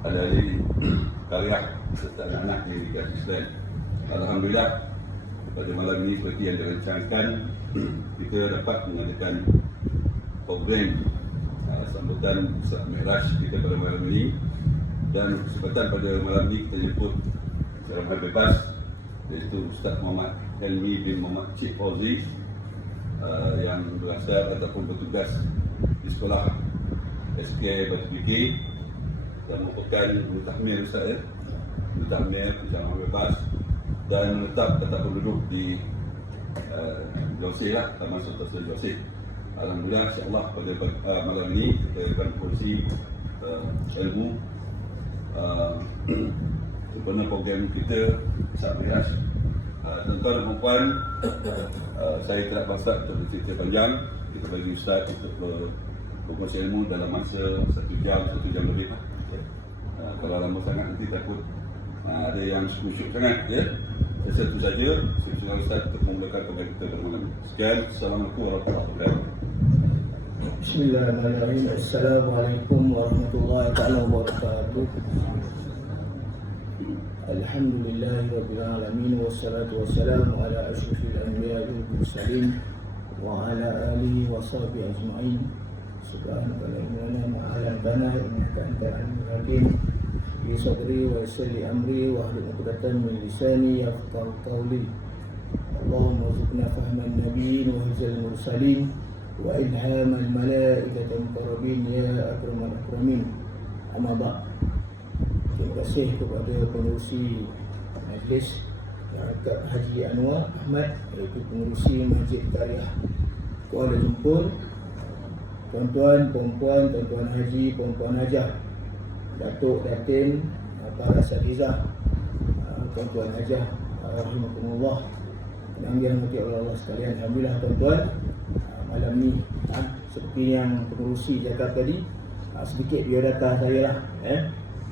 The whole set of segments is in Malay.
dari karya serta anak yang dikasih Islam. Alhamdulillah, pada malam ini seperti yang direncanakan, kita dapat mengadakan program sambutan Isra Mi'raj kita pada malam ini. Dan kesempatan pada malam ini kita jemput secara bebas, iaitu Ustaz Muhammad Helmi bin Muhammad Cik Fauzi yang berasal ataupun bertugas di sekolah SK Batu Biki dan merupakan mutahmir Ustaz, mutahmir bersama bebas dan menetap ataupun duduk di Joseh lah, Taman Sultan Joseh. Alhamdulillah, insyaAllah pada malam ini kita akan berkongsi ilmu sempurna program kita Isra Mi'raj. Tuan-tuan dan puan, saya tidak pasal untuk bercerita panjang. Kita bagi Ustaz untuk berkongsi ilmu dalam masa 1 jam lebih. Kalau lama sangat nanti takut ada yang syuk sangat, ya. Itu saja. Saya Ustaz untuk memulakan kepada kita pada malam ini. Sekian. Assalamualaikum warahmatullahi wabarakatuh. Bismillahirrahmanirrahim. Assalamualaikum warahmatullahi wabarakatuh. Alhamdulillahirabbil alamin wassalatu wassalamu ala asyrafil anbiya'i wal mursalin wa ala alihi wa sahbihi ajma'in. Subhanaka la ilaha illa anta a'lamana innaka antal alimul hakim. Bi sadri wa yassir li amri wa hlul 'uqdatam min lisani yafqahu qawli. Allahumma rzuqna fahman nabiyyin wa hifzal mursalin wa ilhamal malaikatil muqarrabin ya akramal akramin. Amma ba'd. Terima kasih kepada pengurusi majlis Harakat Haji Anwar Ahmad, iaitu pengurusi Masjid Karyah Kuala Lumpur, tuan-tuan, puan-puan, tuan-tuan haji, puan-puan hajah, datuk, datin, para asatizah, tuan-tuan hajah, rahimakumullah, yang dirahmati oleh Allah sekalian. Alhamdulillah tuan-tuan, malam ni seperti yang pengurusi cakap tadi, sedikit biodata saya lah.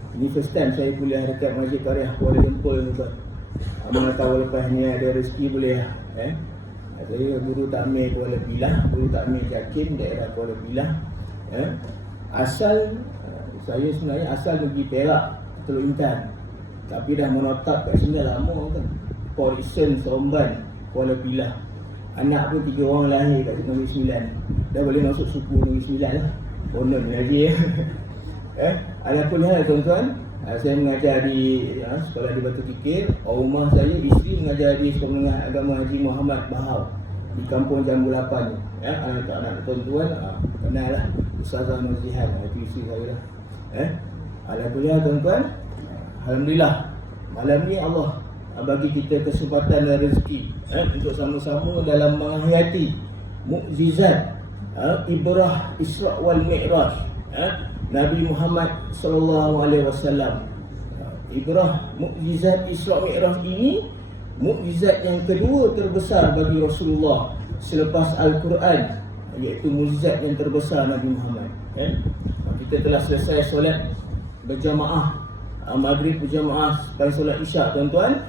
Ini first time saya kuliah dekat Masjid Karyah Kuala Lumpur, tuan. Mana tahu lepas ni ada rezeki boleh lah. Saya guru takmir Kuala Pilah, guru takmir Jakin, daerah Kuala Pilah. Asal saya sebenarnya asal pergi Perak, Teluk Intan, tapi dah menetap kat sini dah lama kan. Port Isen, Seremban, Kuala Pilah. Anak pun 3 orang lahir kat Negeri Sembilan. Dah boleh masuk suku Negeri Sembilan lah. Konon lagi ya. Adapun hal tuan-tuan, saya mengajar di sekolah di Batu Kikir. Rumah saya, isteri mengajar di Sekolah Menengah Agama Haji Muhammad Bahau di Kampung Jambu 8. Anak-anak tuan-tuan kenal lah Ustazah Nurzihan, itu isteri saya lah. Alhamdulillah tuan-tuan, alhamdulillah malam ni Allah bagi kita kesempatan dan rezeki untuk sama-sama dalam menghayati mukjizat ibrah Isra wal Mi'raj Nabi Muhammad sallallahu alaihi wasallam. Ibrah mukjizat Isra Mi'raj ini mukjizat yang kedua terbesar bagi Rasulullah selepas Al-Quran, iaitu mukjizat yang terbesar Nabi Muhammad. Kita telah selesai solat berjamaah, maghrib berjamaah sampai solat isyak tuan-tuan.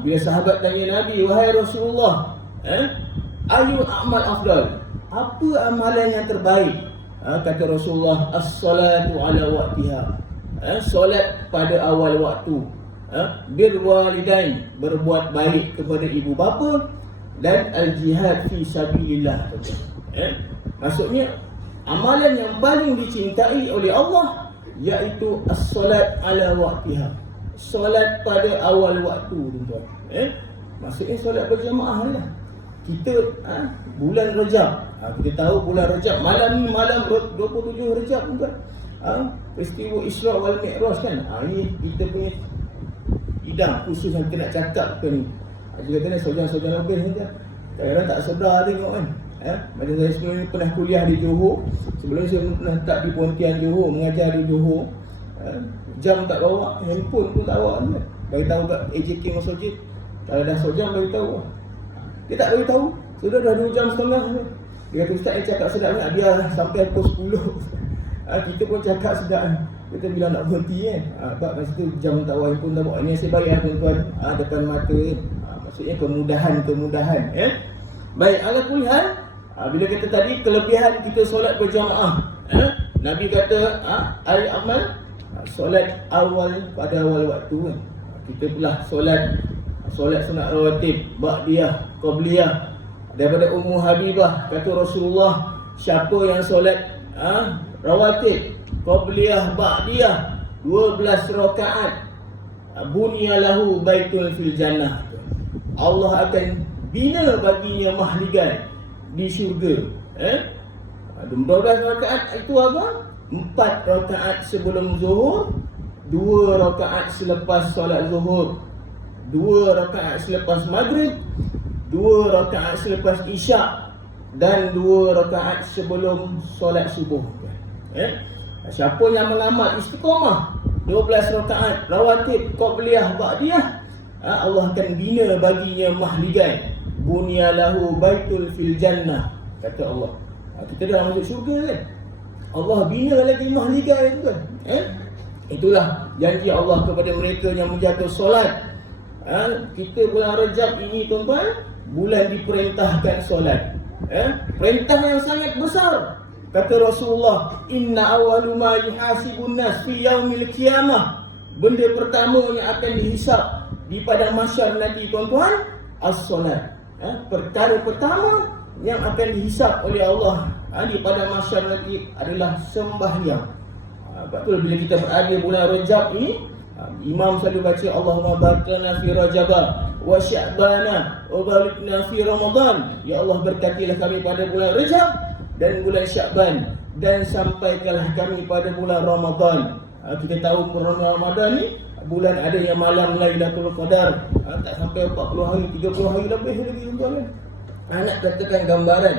Bila sahabat tanya Nabi, wahai Rasulullah, ayu a'mal afdal, apa amalan yang terbaik? Kata Rasulullah, as-salatu ala waqtiha, solat pada awal waktu, birwalidain, berbuat baik kepada ibu bapa, dan al-jihad fi sabilillah. Maksudnya amalan yang paling dicintai oleh Allah iaitu as-salat ala waqtiha, solat pada awal waktu tuan-tuan. Maksudnya solat berjamaah lah. Kita bulan Rejab, kita tahu bulan Rejab, malam ni malam 27 Rejab tuan. Peristiwa Isra wal Mi'raj kan. Ini kita punya idang khusus yang kita nak cakap ke ni. Dia kata ni sojan-sojan lebih ni kan. Kadang-kadang tak sedar tengok kan. Macam saya sebelum ni pernah kuliah di Johor. Sebelum saya pernah tak di Pontian Johor, mengajar di Johor. Jam tak bawa, handphone pun tak bawa kan. Bagi tahu kat AJK Masjid, kalau dah sojam bagi tahu. Dia tak bagi tahu. Sudah dah 2 jam setengah ni. Dia kata ustaz yang cakap sedap nak biar sampai pukul 10. Kita pun cakap sedap. Kita bila nak berhenti kan. Sebab masa tu jam tak bawa, handphone tak bawa. Ini nasib baik tuan-tuan, depan mata kan. Maksudnya kemudahan. Baik, ala kulihan, bila kata tadi kelebihan kita solat berjamaah, Nabi kata al-amal solat awal pada awal waktu kan. Kita belah solat sunat rawatib, ba'diyah, qabliyah. Daripada Ummu Habibah kata Rasulullah, siapa yang solat rawatib, qabliyah, ba'diyah 12 rakaat, bunyalahu baitul fil jannah, Allah akan bina baginya mahligai di syurga. 12 rakaat itu apa? 4 rakaat sebelum zuhur, 2 rakaat selepas solat zuhur, 2 rakaat selepas maghrib, 2 rakaat selepas isyak, dan 2 rakaat sebelum solat subuh. Siapa yang mengamal istiqamah 12 rakaat rawatib, qabliyah, ba'diyah, Allah akan bina baginya mahligai, bunyalahu baitul fil jannah, kata Allah. Kita dah masuk syurga kan, Allah bina lagi mahligai tu kan. Itulah janji Allah kepada mereka yang menjaga solat. Kita bulan Rajab ini tuan-tuan, bulan diperintahkan solat. Perintah yang sangat besar. Kata Rasulullah, inna awwalu ma yuhasibun nas fi yaumil qiyamah, benda pertama yang akan dihisap di padang mahsyar nanti tuan-tuan, as-solat. Perkara pertama yang akan dihisap oleh Allah di padang mahsyar nanti adalah sembahyang. Sebab tu bila kita berada bulan Rajab ini, imam selalu baca Allahumma barik lana fi Rajaba wa Sya'bana wa balikna fi Ramadan. Ya Allah, berkatilah kami pada bulan Rajab dan bulan Sya'ban, dan sampaikanlah kami pada bulan Ramadan. Kita tahu bulan Ramadan ni bulan ada yang malam Lailatul Qadar, tak sampai 40 hari, 30 hari lebih lagi tuan-tuan. Nak katakan gambaran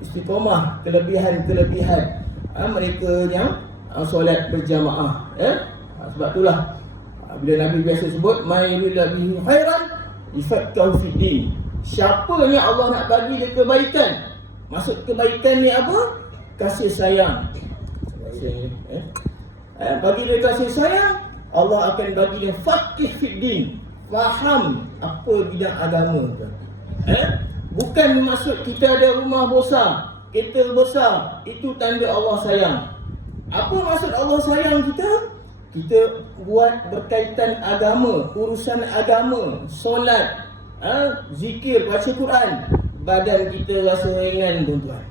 istiqamah, kelebihan mereka yang solat berjamaah. Sebab itulah bila Nabi biasa sebut may yuridillahi khairan yufaqqihu fid din. Siapa yang Allah nak bagi dia kebaikan, maksud kebaikan ni apa? Kasih sayang. Bagi dia kasih sayang, Allah akan bagi dia faqih fid din, faham apa bidang agama tu. Bukan maksud kita ada rumah besar, kereta besar, itu tanda Allah sayang. Apa maksud Allah sayang kita? Kita buat berkaitan agama, urusan agama, solat, zikir, baca Quran, badan kita rasa ringan tuan-tuan.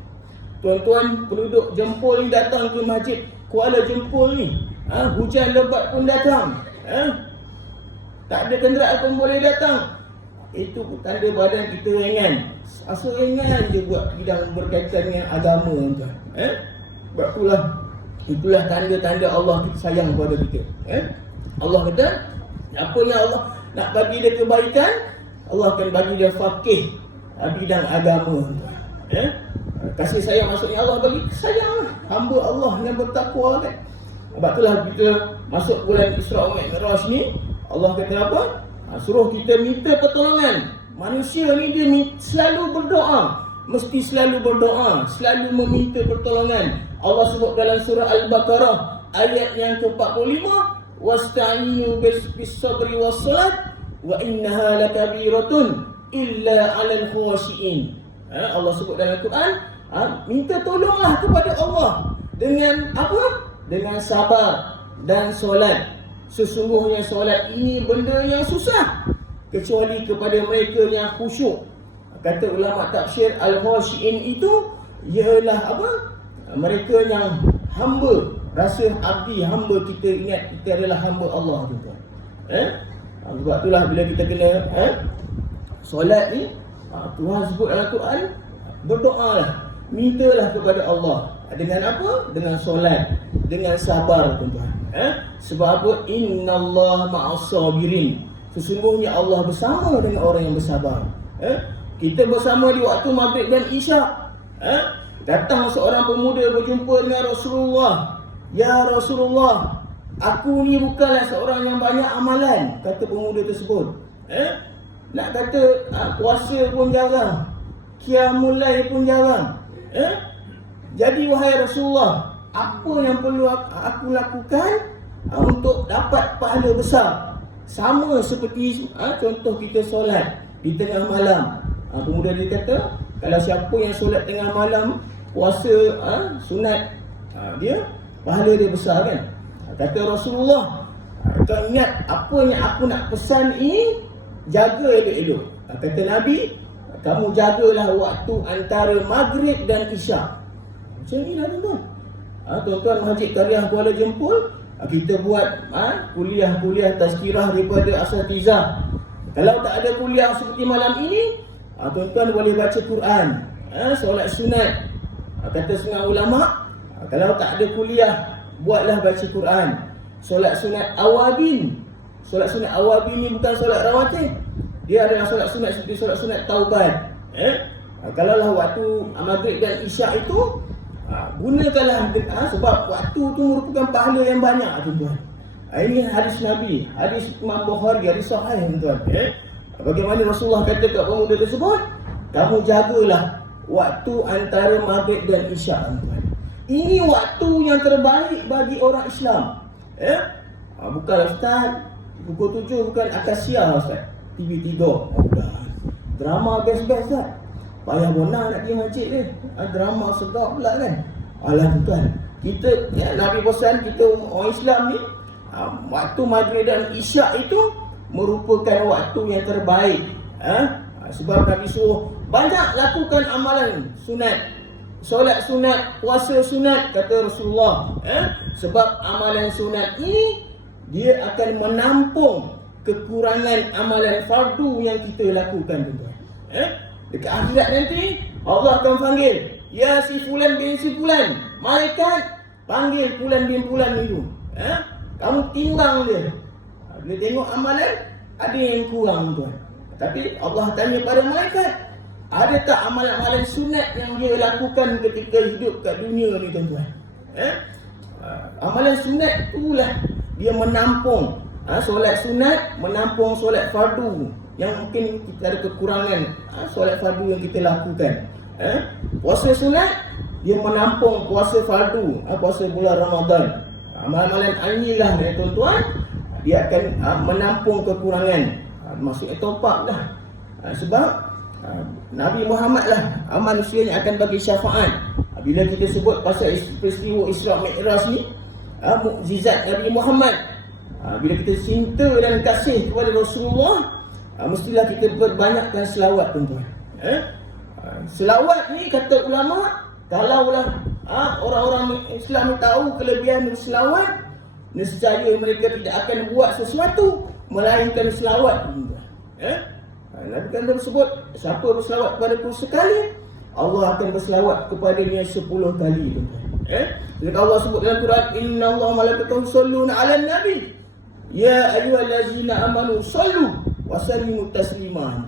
Tuan-tuan penduduk Jempol ni datang ke masjid Kuala Jempol ni, hujan lebat pun datang, tak ada kenderaan pun boleh datang. Itu tanda badan kita ringan. Rasa ringan je buat bidang berkaitan dengan agama tuan. Sebab itulah tanda-tanda Allah sayang kepada kita. Allah kata, apa yang Allah nak bagi dia kebaikan, Allah akan bagi dia faqih bidang agama tuan. Kasih sayang maksudnya Allah bagi sayang hamba Allah yang bertakwa kan. Sebab itulah kita masuk bulan Isra Mi'raj ni, Allah kata apa? Suruh kita minta pertolongan. Manusia ni dia selalu berdoa, mesti selalu berdoa, selalu meminta pertolongan. Allah sebut dalam surah Al-Baqarah ayat yang ke-45, wasta'inu bis-sabri was-salat wa innaha lakabiratun illa 'alal khashiin. Allah sebut dalam Quran, minta tolonglah kepada Allah dengan apa? Dengan sabar dan solat. Sesungguhnya solat ini benda yang susah kecuali kepada mereka yang khusyuk. Kata ulama tafsir, al-khashiin itu ialah apa? Mereka yang hamba, rasa abdi, hamba. Kita ingat kita adalah hamba Allah juga. Sebab itulah bila kita kena solat ni, Tuhan sebut dalam Quran, berdoalah, mintalah kepada Allah. Dengan apa? Dengan solat, dengan sabar tuan-tuan. Sebab apa? Innallaha ma'as sabirin. Sesungguhnya Allah bersama dengan orang yang bersabar. Kita bersama di waktu maghrib dan isyak. Datang seorang pemuda berjumpa dengan Rasulullah. Ya Rasulullah, aku ni bukanlah seorang yang banyak amalan, kata pemuda tersebut. Nak kata puasa pun jarang, qiyamul lail pun jarang. Jadi wahai Rasulullah, apa yang perlu aku lakukan untuk dapat pahala besar? Sama seperti contoh kita solat di tengah malam. Pemuda dia kata, kalau siapa yang solat tengah malam, puasa sunat, dia pahala dia besar kan. Kata Rasulullah, kau ingat apa yang aku nak pesan ini, jaga elok-elok. Kata Nabi, kamu jagalah waktu antara maghrib dan isyak. Macam ni lah tuan-tuan. Tuan-tuan Masjid Qaryah Kuala Jempol, kita buat kuliah-kuliah tazkirah daripada asatizah. Kalau tak ada kuliah seperti malam ini, tuan-tuan boleh baca Quran, solat sunat. Kata setengah ulama, kalau tak ada kuliah, buatlah baca Quran. Solat sunat awabin. Solat sunat awabin ni bukan solat rawatib. Dia adalah solat sunat seperti solat sunat taubat. Kalau lah waktu maghrib dan isyak itu, gunakanlah, sebab waktu tu merupakan pahala yang banyak tuan-tuan. Ini hadis Nabi, hadis Imam Bukhari, hadis sahih tuan-tuan. Bagaimana Rasulullah kata kat pemuda tersebut, kamu jagalah waktu antara maghrib dan isyak tuan-tuan. Ini waktu yang terbaik bagi orang Islam. Bukan Ustaz, pukul 7 bukan akasia Ustaz, TV3. Drama best-best Ustaz. Payah benar nak pergi masjid ni. Drama sedap pula kan. Alah tuan, kita Nabi pesan kita orang Islam ni, waktu maghrib dan isyak itu merupakan waktu yang terbaik. Sebab Nabi suruh banyak lakukan amalan sunat, solat sunat, puasa sunat, kata Rasulullah. Sebab amalan sunat ini dia akan menampung kekurangan amalan fardu yang kita lakukan tuan-tuan. Dekat akhirat nanti Allah akan panggil, ya si fulan bin si fulan. Malaikat panggil fulan bin fulan itu. Kamu timbang dia. Bila tengok amalan, ada yang kurang tuan. Tapi Allah tanya pada malaikat, ada tak amalan-amalan sunat yang dia lakukan ketika hidup kat dunia ni tuan-tuan? Amalan sunat itulah dia menampung solat sunat, menampung solat fardu yang mungkin kita ada kekurangan solat fardu yang kita lakukan. Puasa sunat dia menampung puasa fardu, puasa bulan Ramadan. Amalan-amalan inilah ya tuan-tuan, dia akan menampung kekurangan. Maksudnya top up dah. Sebab Nabi Muhammad lah manusia yang akan bagi syafaat. Bila kita sebut pasal peristiwa Isra Mi'raj ni, mukjizat Nabi Muhammad, bila kita cinta dan kasih kepada Rasulullah, mestilah kita berbanyakkan selawat tuan-tuan. Selawat ni kata ulama, kalaulah orang-orang Islam tahu kelebihan selawat, nescaya mereka tidak akan buat sesuatu melainkan selawat tuan-tuan. Nabi kan tersebut, siapa berselawat kepadaku sekali, Allah akan berselawat kepadanya 10 kali tuan-tuan. Jadi Allah sebut dalam Quran, Inna Allah malaikatahu yusalluna 'alan nabi ya ayyuhallazina amanu sallu wa sallimu taslima.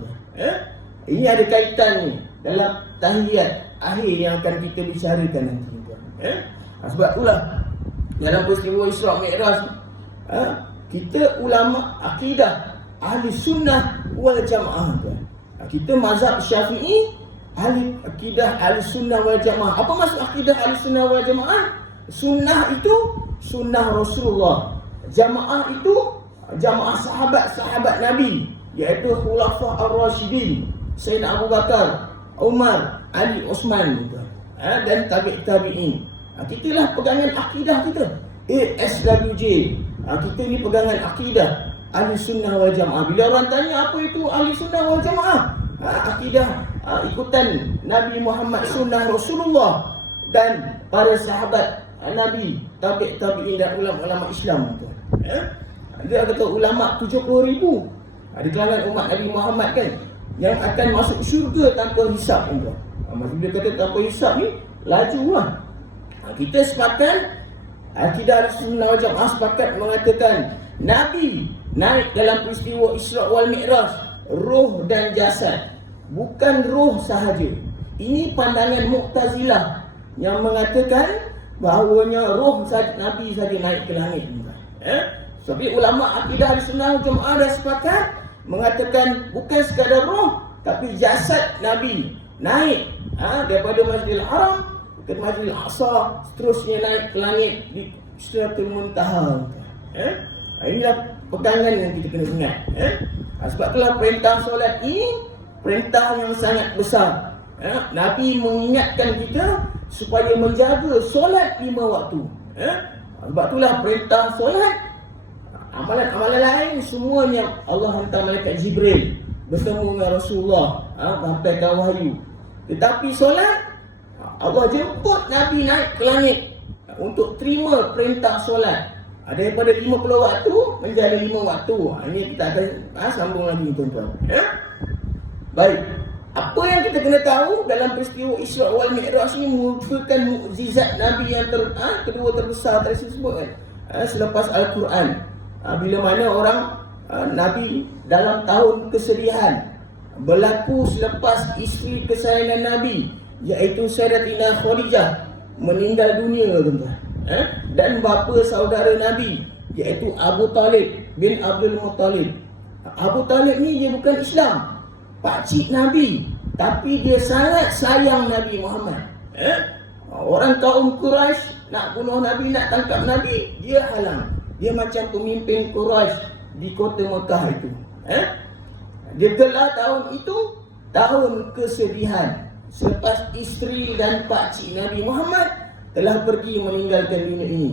Ini ada kaitan ni dalam tahiyat akhir yang akan kita bicarakan nanti tuan. Sebab itulah dalam peristiwa Isra Mi'raj, kita ulama akidah ahli sunnah wal jamaah tuan. Kita mazhab Syafi'i, ahli akidah ahli sunnah wal jamaah. Apa maksud akidah ahli sunnah wal jamaah? Sunnah itu sunnah Rasulullah, jamaah itu jamaah sahabat-sahabat Nabi, iaitu Khulafa ar-Rasyidin, Sayyidina Abu Bakar, Umar, Ali, Osman dan tabi'in. Kita lah pegangan akidah kita, ASWJ. Kita ni pegangan akidah ahli sunnah wal jamaah. Bila orang tanya apa itu ahli sunnah wal jamaah, akidah ikutan Nabi Muhammad, sunnah Rasulullah dan para sahabat Nabi, tabi'in dan ulama-ulama Islam. Dia kata ulama 70,000 di kalangan umat Nabi Muhammad kan, yang akan masuk syurga tanpa hisap tuan. Maksud dia kata tanpa hisap ni lajulah. Kita sepakat, akidah sunnah wal jamaah sepakat mengatakan Nabi naik dalam peristiwa Isra wal Mi'raj, roh dan jasad, bukan roh sahaja. Ini pandangan Mu'tazilah yang mengatakan bahawanya roh sahaja, Nabi saja naik ke langit. Tapi ulama akidah sunnah wal jamaah dah sepakat mengatakan bukan sekadar roh, tapi jasad Nabi naik daripada Masjidil Haram ke Masjidil Aqsa, seterusnya naik ke langit di Sidratul Muntaha. Inilah pegangan yang kita kena ingat. Sebab itulah perintah solat ini perintah yang sangat besar. Nabi mengingatkan kita supaya menjaga solat 5 waktu. Sebab itulah perintah solat. Amalan-amalan lain semuanya Allah hantar malaikat Jibril bertemu dengan Rasulullah, sampaikan wahyu. Tetapi solat, Allah jemput Nabi naik ke langit untuk terima perintah solat. Daripada 50 waktu menjadi 5 waktu. Ini kita akan sambung lagi, tuan-tuan. Baik. Apa yang kita kena tahu dalam peristiwa Isra wal Mi'raj ini merupakan mukjizat Nabi yang kedua terbesar tersebut kan? Selepas Al-Quran. Bila mana orang Nabi dalam tahun kesedihan berlaku selepas isteri kesayangan Nabi iaitu Sayyidatina Khadijah meninggal dunia, tuan-tuan. Dan bapa saudara Nabi iaitu Abu Talib bin Abdul Muttalib. Abu Talib ni dia bukan Islam, pakcik Nabi, tapi dia sangat sayang Nabi Muhammad. Orang kaum Quraisy nak bunuh Nabi, nak tangkap Nabi, dia halang. Dia macam pemimpin Quraisy di kota Mekah itu. Dia gelar tahun itu tahun kesedihan selepas isteri dan pakcik Nabi Muhammad telah pergi meninggalkan dunia ini.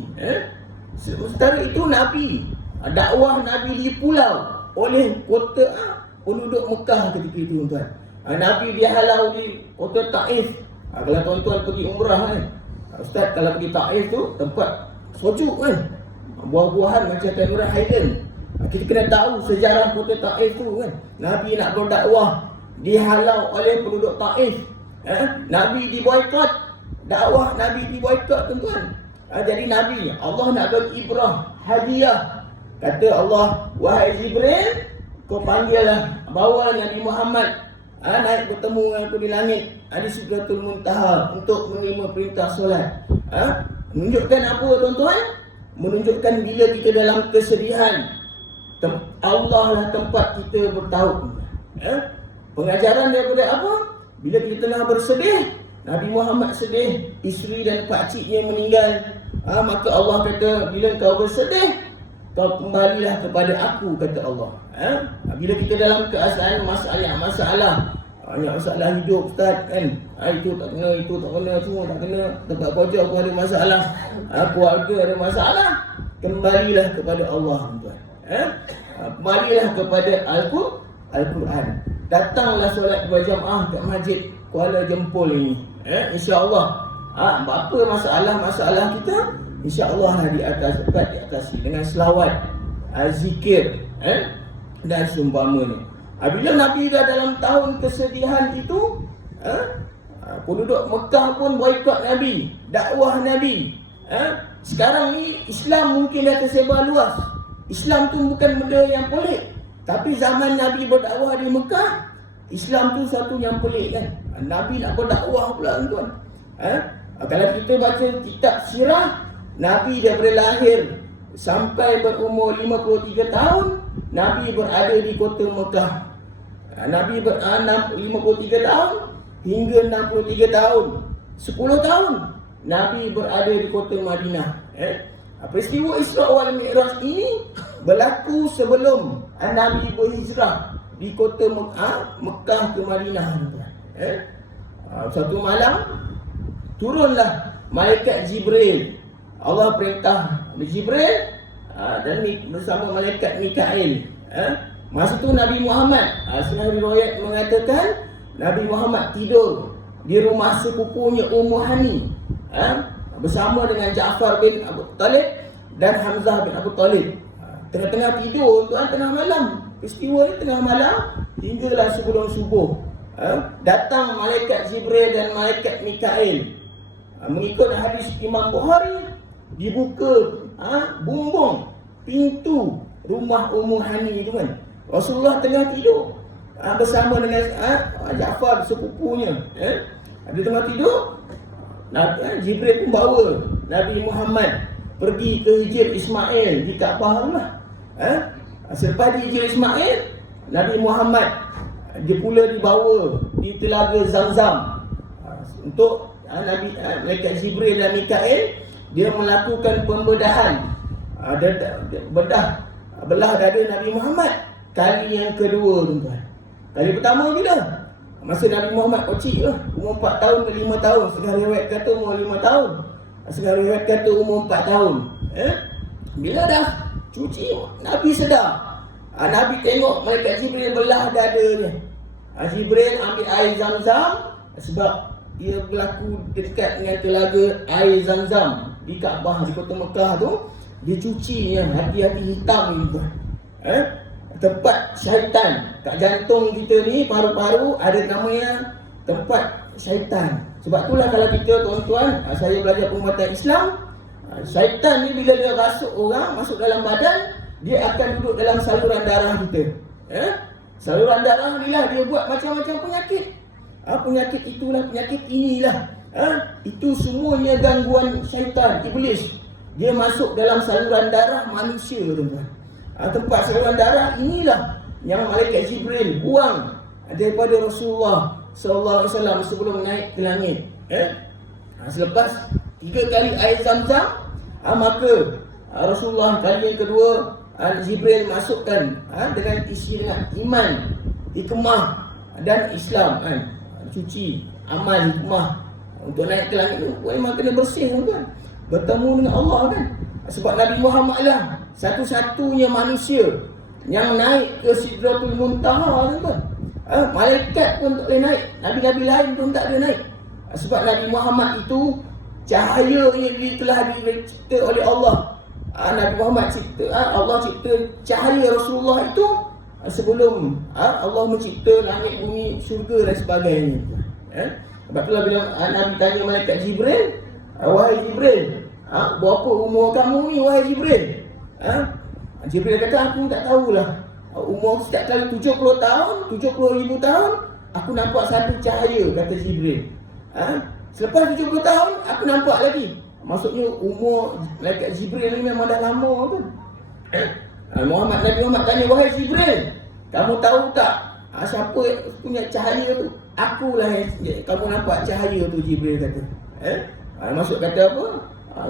Sementara itu Nabi, dakwah Nabi di pulau oleh kota penduduk Mekah ketika itu, tuan. Nabi dihalau di kota Taif. Kalau tuan-tuan pergi umrah kan, Ustaz, kalau pergi Taif tu tempat sejuk kan, buah-buahan macam Tanura Highland. Kita kena tahu sejarah kota Taif tu kan. Nabi nak berdakwah dihalau oleh penduduk Taif. Nabi diboikot, dakwah Nabi diboikot, tuan-tuan. Jadi Nabi, Allah nak bagi ibrah, hadiah. Kata Allah, wahai Jibril, kau panggillah, bawa Nabi Muhammad naik bertemu dengan aku di langit di Sidratul Muntaha untuk menerima perintah solat. Menunjukkan apa, tuan-tuan? Menunjukkan bila kita dalam kesedihan, Allah lah tempat kita bertaut. Pengajaran daripada apa? Bila kita tengah bersedih, Nabi Muhammad sedih, isteri dan pakciknya meninggal, maka Allah kata, bila kau bersedih, kau kembalilah kepada aku, kata Allah. Bila kita dalam keadaan masalah hidup, Ustaz kan, itu tak kena, itu tak kena, semua tak kena, tempat kerja aku ada masalah, keluarga ada masalah, kembalilah kepada Allah, tuan. Kembalilah kepada Al-Quran. Datanglah solat berjamaah kat Masjid Kuala Jempol ini. InsyaAllah apa masalah kita, InsyaAllah diatasi dengan selawat, zikir, dan seumpamanya. Bila Nabi dah dalam tahun kesedihan itu, penduduk Mekah pun boikot Nabi, dakwah Nabi. Sekarang ni Islam mungkin dah tersebar luas. Islam tu bukan benda yang pelik. Tapi zaman Nabi berdakwah di Mekah, Islam tu satu yang pelik kan. Nabi nak berdakwah pula, tuan. Kalau kita baca kitab sirah, Nabi daripada lahir sampai berumur 53 tahun, Nabi berada di kota Mekah. Nabi 53 tahun hingga 63 tahun. 10 tahun Nabi berada di kota Madinah. Peristiwa Isra wal Mi'raj ini berlaku sebelum Nabi berhijrah di kota Mekah ke Madinah. Satu malam turunlah malaikat Jibril. Allah perintah Jibril dan bersama malaikat Mikail. Masa tu Nabi Muhammad, sebenarnya riwayat mengatakan Nabi Muhammad tidur di rumah sepupunya Ummu Hani, bersama dengan Ja'far bin Abu Talib dan Hamzah bin Abu Talib. Tengah-tengah tidur, tuan, tengah malam. Peristiwa ni tengah malam hinggalah sebelum subuh. Datang malaikat Jibril dan malaikat Mikail. Mengikut hadis Imam Bukhari, dibuka bumbung pintu rumah Ummu Hani itu kan. Rasulullah tengah tidur bersama dengan Ja'far sepupunya. Dia tengah tidur, Jibril pun bawa Nabi Muhammad pergi ke Hijr Ismail di Kaabah lah. Selepas di Hijr Ismail, Nabi Muhammad dia pula dibawa di Telaga Zamzam untuk Nabi malaikat Jibril dan Mikail. Dia melakukan pembedahan, belah dada Nabi Muhammad kali yang kedua, tuan-tuan. Kali pertama bila? Masa Nabi Muhammad kecil lah, umur 4 tahun ke 5 tahun. Setengah riwayat kata umur 5 tahun, setengah riwayat kata umur 4 tahun. Bila dah cuci, Nabi sedar. Nabi tengok malaikat Jibril belah dada dia. Jibril ambil air Zam-Zam sebab dia berlaku dekat dengan telaga air Zam-Zam di Kaabah di kota Mekah tu. Dia cuci yang hati-hati hitam ni tuan. Tempat syaitan kat jantung kita ni, paru-paru, ada namanya tempat syaitan. Sebab itulah kalau kita tuan-tuan, saya belajar penguatan Islam, syaitan ni bila dia rasuk orang masuk dalam badan, dia akan duduk dalam saluran darah kita. Saluran darah ni lah dia buat macam-macam penyakit. Penyakit itulah, penyakit inilah. Itu semuanya gangguan syaitan, iblis. Dia masuk dalam saluran darah manusia, tuan-tuan. Tempat saluran darah inilah yang malaikat Jibril buang daripada Rasulullah sallallahu alaihi wasallam sebelum naik ke langit. Selepas 3 kali air Zam-Zam, maka Rasulullah kali yang kedua Jibril masukkan dengan isi dengan iman, hikmah dan Islam, cuci amal hikmah untuk naik ke langit tu memang kena bersih, tuan-tuan. Bertemu dengan Allah kan. Sebab Nabi Muhammad lah satu-satunya manusia yang naik ke Sidratul Muntaha, tuan-tuan. Malaikat pun tak boleh naik, nabi-nabi lain pun tak boleh naik. Sebab Nabi Muhammad itu cahayanya dia telah dicipta oleh Allah. Nabi Muhammad cipta, Allah cipta cahaya Rasulullah itu sebelum Allah mencipta langit, bumi, syurga dan sebagainya. Sebab itulah bila Nabi tanya malaikat Jibril, wahai Jibril, berapa umur kamu ni wahai Jibril? Jibril kata, aku tak tahulah. Umur setiap kali 70 tahun, 70,000 tahun, aku nampak satu cahaya, kata Jibril. Selepas 70 tahun, aku nampak lagi. Maksudnya umur malaikat Jibril ni memang dah lama tu. Nabi Muhammad tanya, wahai Jibril, kamu tahu tak siapa punya cahaya tu? Akulah yang kamu nampak cahaya tu, Jibril kata. Maksud kata apa?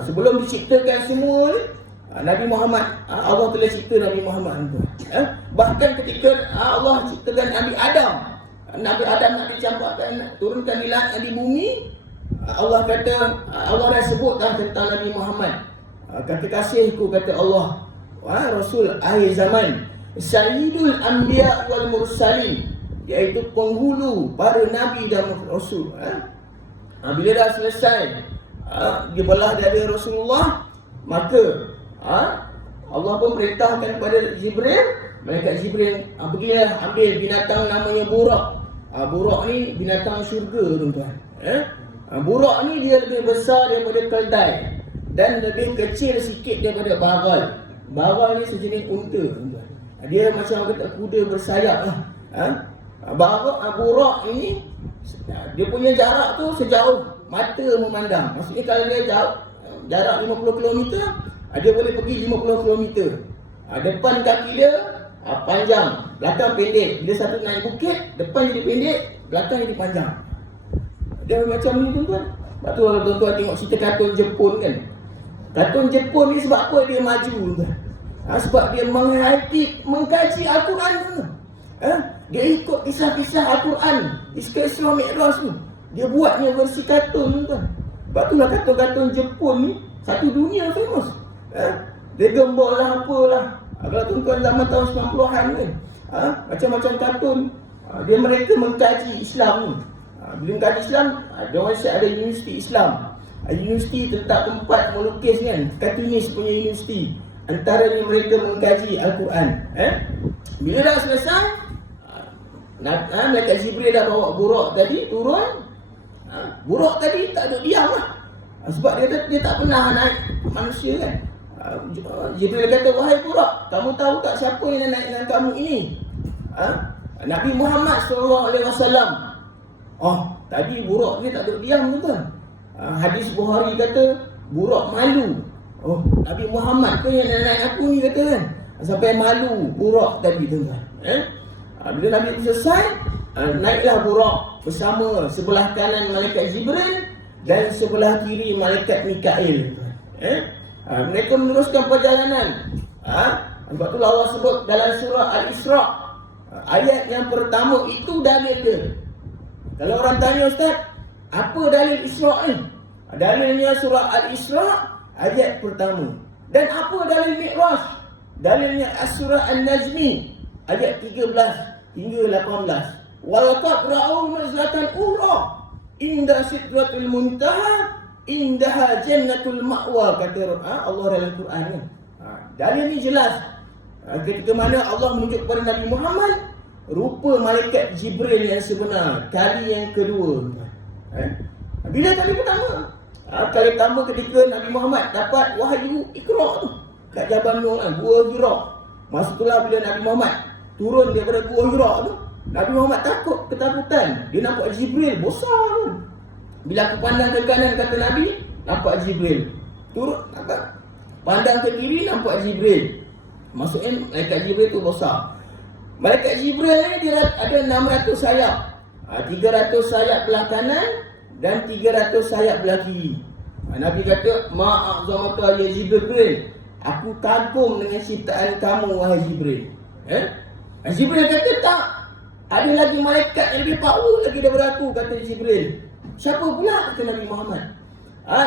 Sebelum diciptakan semua ni, Nabi Muhammad, Allah telah cipta Nabi Muhammad tu. Bahkan ketika Allah ciptakan Nabi Adam nak dicampakkan, turunkan di langit, di bumi, Allah kata, Allah dah sebut dah tentang Nabi Muhammad. Kata kasihku, kata Allah, Rasul akhir zaman, Sayyidul Anbiya wal Mursalin, iaitu penghulu para Nabi dan Rasul. Bila dah selesai dia belah dada Rasulullah, maka Allah pun perintahkan kepada Jibril, malaikat Jibril, pergilah ambil binatang namanya burak. Burak ni binatang syurga, tuan-tuan. Burak ni dia lebih besar daripada keldai dan lebih kecil sikit daripada bagal. Bagal ni sejenis unta, tuan-tuan. Dia macam kata kuda bersayap lah. Burak ini dia punya jarak tu sejauh mata memandang. Maksudnya kalau dia jauh, jarak 50 km, dia boleh pergi 50 km. Depan kaki dia panjang, belakang pendek. Bila satu naik bukit, depan jadi pendek, belakang jadi panjang. Dia macam ni, tuan-tuan. Sebab tu kalau tuan-tuan tengok cerita kartun Jepun kan, kartun Jepun ni sebab apa dia maju, tuan? Sebab dia mengkaji Al-Quran, tuan. Dia ikut kisah-kisah Al-Quran, kisah Isra Mi'raj tu. Dia buatnya versi kartun, tuan. Sebab itulah kartun-kartun Jepun ni satu dunia famous. Dragon Ball lah, apalah. Kalau tuan-tuan zaman tahun 90-an kan, macam-macam kartun. Mereka mengkaji Islam ni. Bila mengkaji Islam, diorang ada universiti Islam. Universiti tempat melukis kan, kartunis punya universiti. Antaranya mereka mengkaji Al-Quran. Bila dah selesai, malaikat Jibril dah bawa burak tadi turun. Burak tadi tak duduk diam lah. Sebab dia tak pernah naik manusia kan. Jibril kata, wahai burak, kamu tahu tak siapa yang naik dengan kamu ini? Nabi Muhammad SAW. Tadi burak dia tak duduk diam, tuan. Hadis Bukhari kata burak malu. Nabi Muhammad ke yang naik aku ni, kata kan. Sampai malu burak tadi, tuan. Bila Nabi selesai, naiklah burak bersama sebelah kanan malaikat Jibril dan sebelah kiri malaikat Mikail. Mereka meneruskan perjalanan. Sebab tu Allah sebut dalam surah Al-Isra, ayat yang pertama itu dalil dia. Kalau orang tanya, Ustaz, apa dalil Isra ni? Dalilnya surah Al-Isra ayat pertama. Dan apa dalil Mi'raj? Dalilnya As-Surah An-Najmi ayat 13 hingga 18. Walaqad ra'au nazlatan ukhra inda sidratul muntaha indaha jannatul ma'wa, kata Allah dalam Quran ni. Dalil ni jelas. Ketika mana Allah menunjuk kepada Nabi Muhammad rupa malaikat Jibril yang sebenar kali yang kedua. Bila kali pertama? Kali pertama ketika Nabi Muhammad dapat wahyu Iqra tu kat Jabal Nur, Gua Hira. Masa itulah bila Nabi Muhammad turun daripada Gua Hira tu, Nabi Muhammad ketakutan. Dia nampak Jibril besar tu. Bila aku pandang ke kanan, kata Nabi, nampak Jibril. Turun, nampak. Pandang ke kiri, nampak Jibril. Maksudnya malaikat Jibril tu besar. Malaikat Jibril ni dia ada 600 sayap. 300 sayap belah kanan dan 300 sayap belah kiri. Nabi kata, ma'azamaka ya Jibril. Aku kagum dengan ciptaan kamu, wahai Jibril. Jibril kata, tak. Ada lagi malaikat yang lebih power lagi daripada aku, kata Jibril. Siapa pula, kata Nabi Muhammad?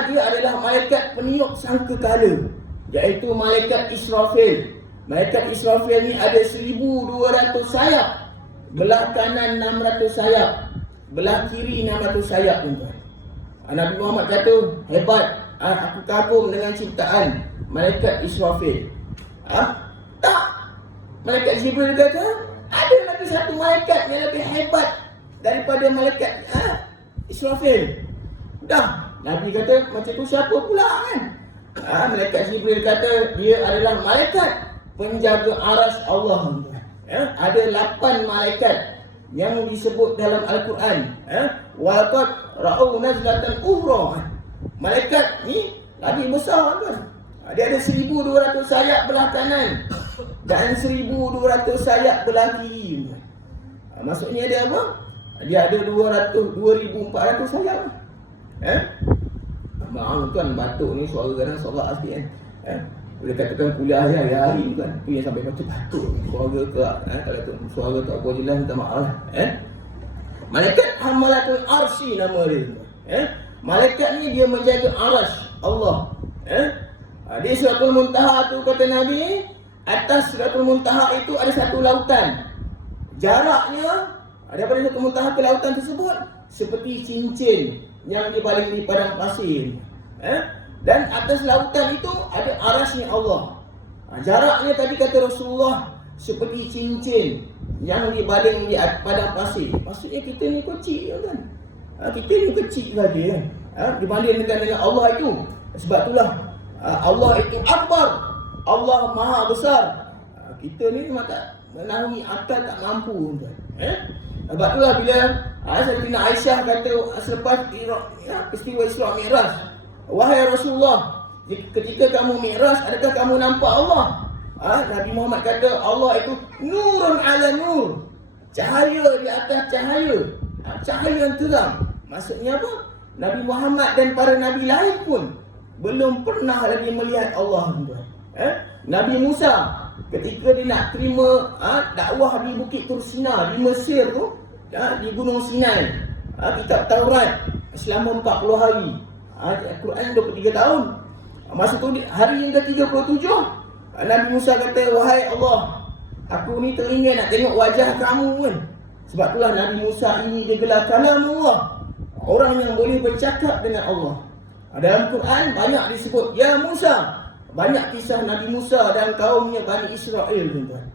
Dia adalah malaikat peniup sangkakala, iaitu malaikat Israfil. Malaikat Israfil ni ada 1200 sayap. Belah kanan 600 sayap, belah kiri 600 sayap, tuan-tuan. Nabi Muhammad kata, hebat. Aku kagum dengan ciptaan malaikat Israfil. Tak. Malaikat Jibril kata, ada lagi satu malaikat yang lebih hebat daripada malaikat Israfil. Dah, Nabi kata, macam tu siapa pula kan? Malaikat Jibril kata, dia adalah malaikat penjaga aras Allah. Ada 8 malaikat yang disebut dalam Al-Quran. Walaqad ra'au nazlatan ukhra. Malaikat ni lagi besar kan? Dia ada 1200 sayap belah kanan dan 1200 sayap belah kiri. Maksudnya dia apa? Dia ada 2400 sayap. Maaf tuan, batuk ni suara kadang sorak sikit kan. Boleh katakan kuliah hari-hari kan. Tu yang sampai batuk-batuk. Suara kerak. Kalau tu suara tak apa jelas, minta maaf lah. Malaikat Hamalatul Arsy nama dia. Malaikat ni dia menjaga arsy Allah. Di Suratul Muntaha tu kata Nabi, atas Suratul Muntaha itu ada satu lautan. Jaraknya daripada Suratul Muntaha ke lautan tersebut seperti cincin yang dibaling di padang pasir. Dan atas lautan itu ada arasy Allah. Jaraknya tadi kata Rasulullah seperti cincin yang dibaling di padang pasir. Maksudnya kita ni kecil kan. Kita ni kecil lagi dibandingkan dengan Allah itu. Sebab itulah Allah itu akbar. Allah maha besar. Kita ni memang tak menaungi akal, tak mampu kan. Sebab itulah bila Sayyidina Aisyah kata selepas peristiwa Isra Mi'raj, wahai Rasulullah, ketika kamu Mi'raj, adakah kamu nampak Allah? Nabi Muhammad kata Allah itu nurun ala nur, cahaya di atas cahaya, cahaya yang terang. Maksudnya apa? Nabi Muhammad dan para nabi lain pun belum pernah lagi melihat Allah. Nabi Musa ketika dia nak terima dakwah di Bukit Tursina di Mesir tu, di Gunung Sinai, kitab Taurat selama 40 hari, Al-Quran 23 tahun. Masa tu hari yang ke-37, Nabi Musa kata, wahai Allah, aku ni teringin nak tengok wajah kamu kan. Sebab itulah Nabi Musa ini digelar kalamullah, orang yang boleh bercakap dengan Allah. Dalam Quran banyak disebut ya Musa. Banyak kisah Nabi Musa dan kaumnya Bani Israel, tuan-tuan.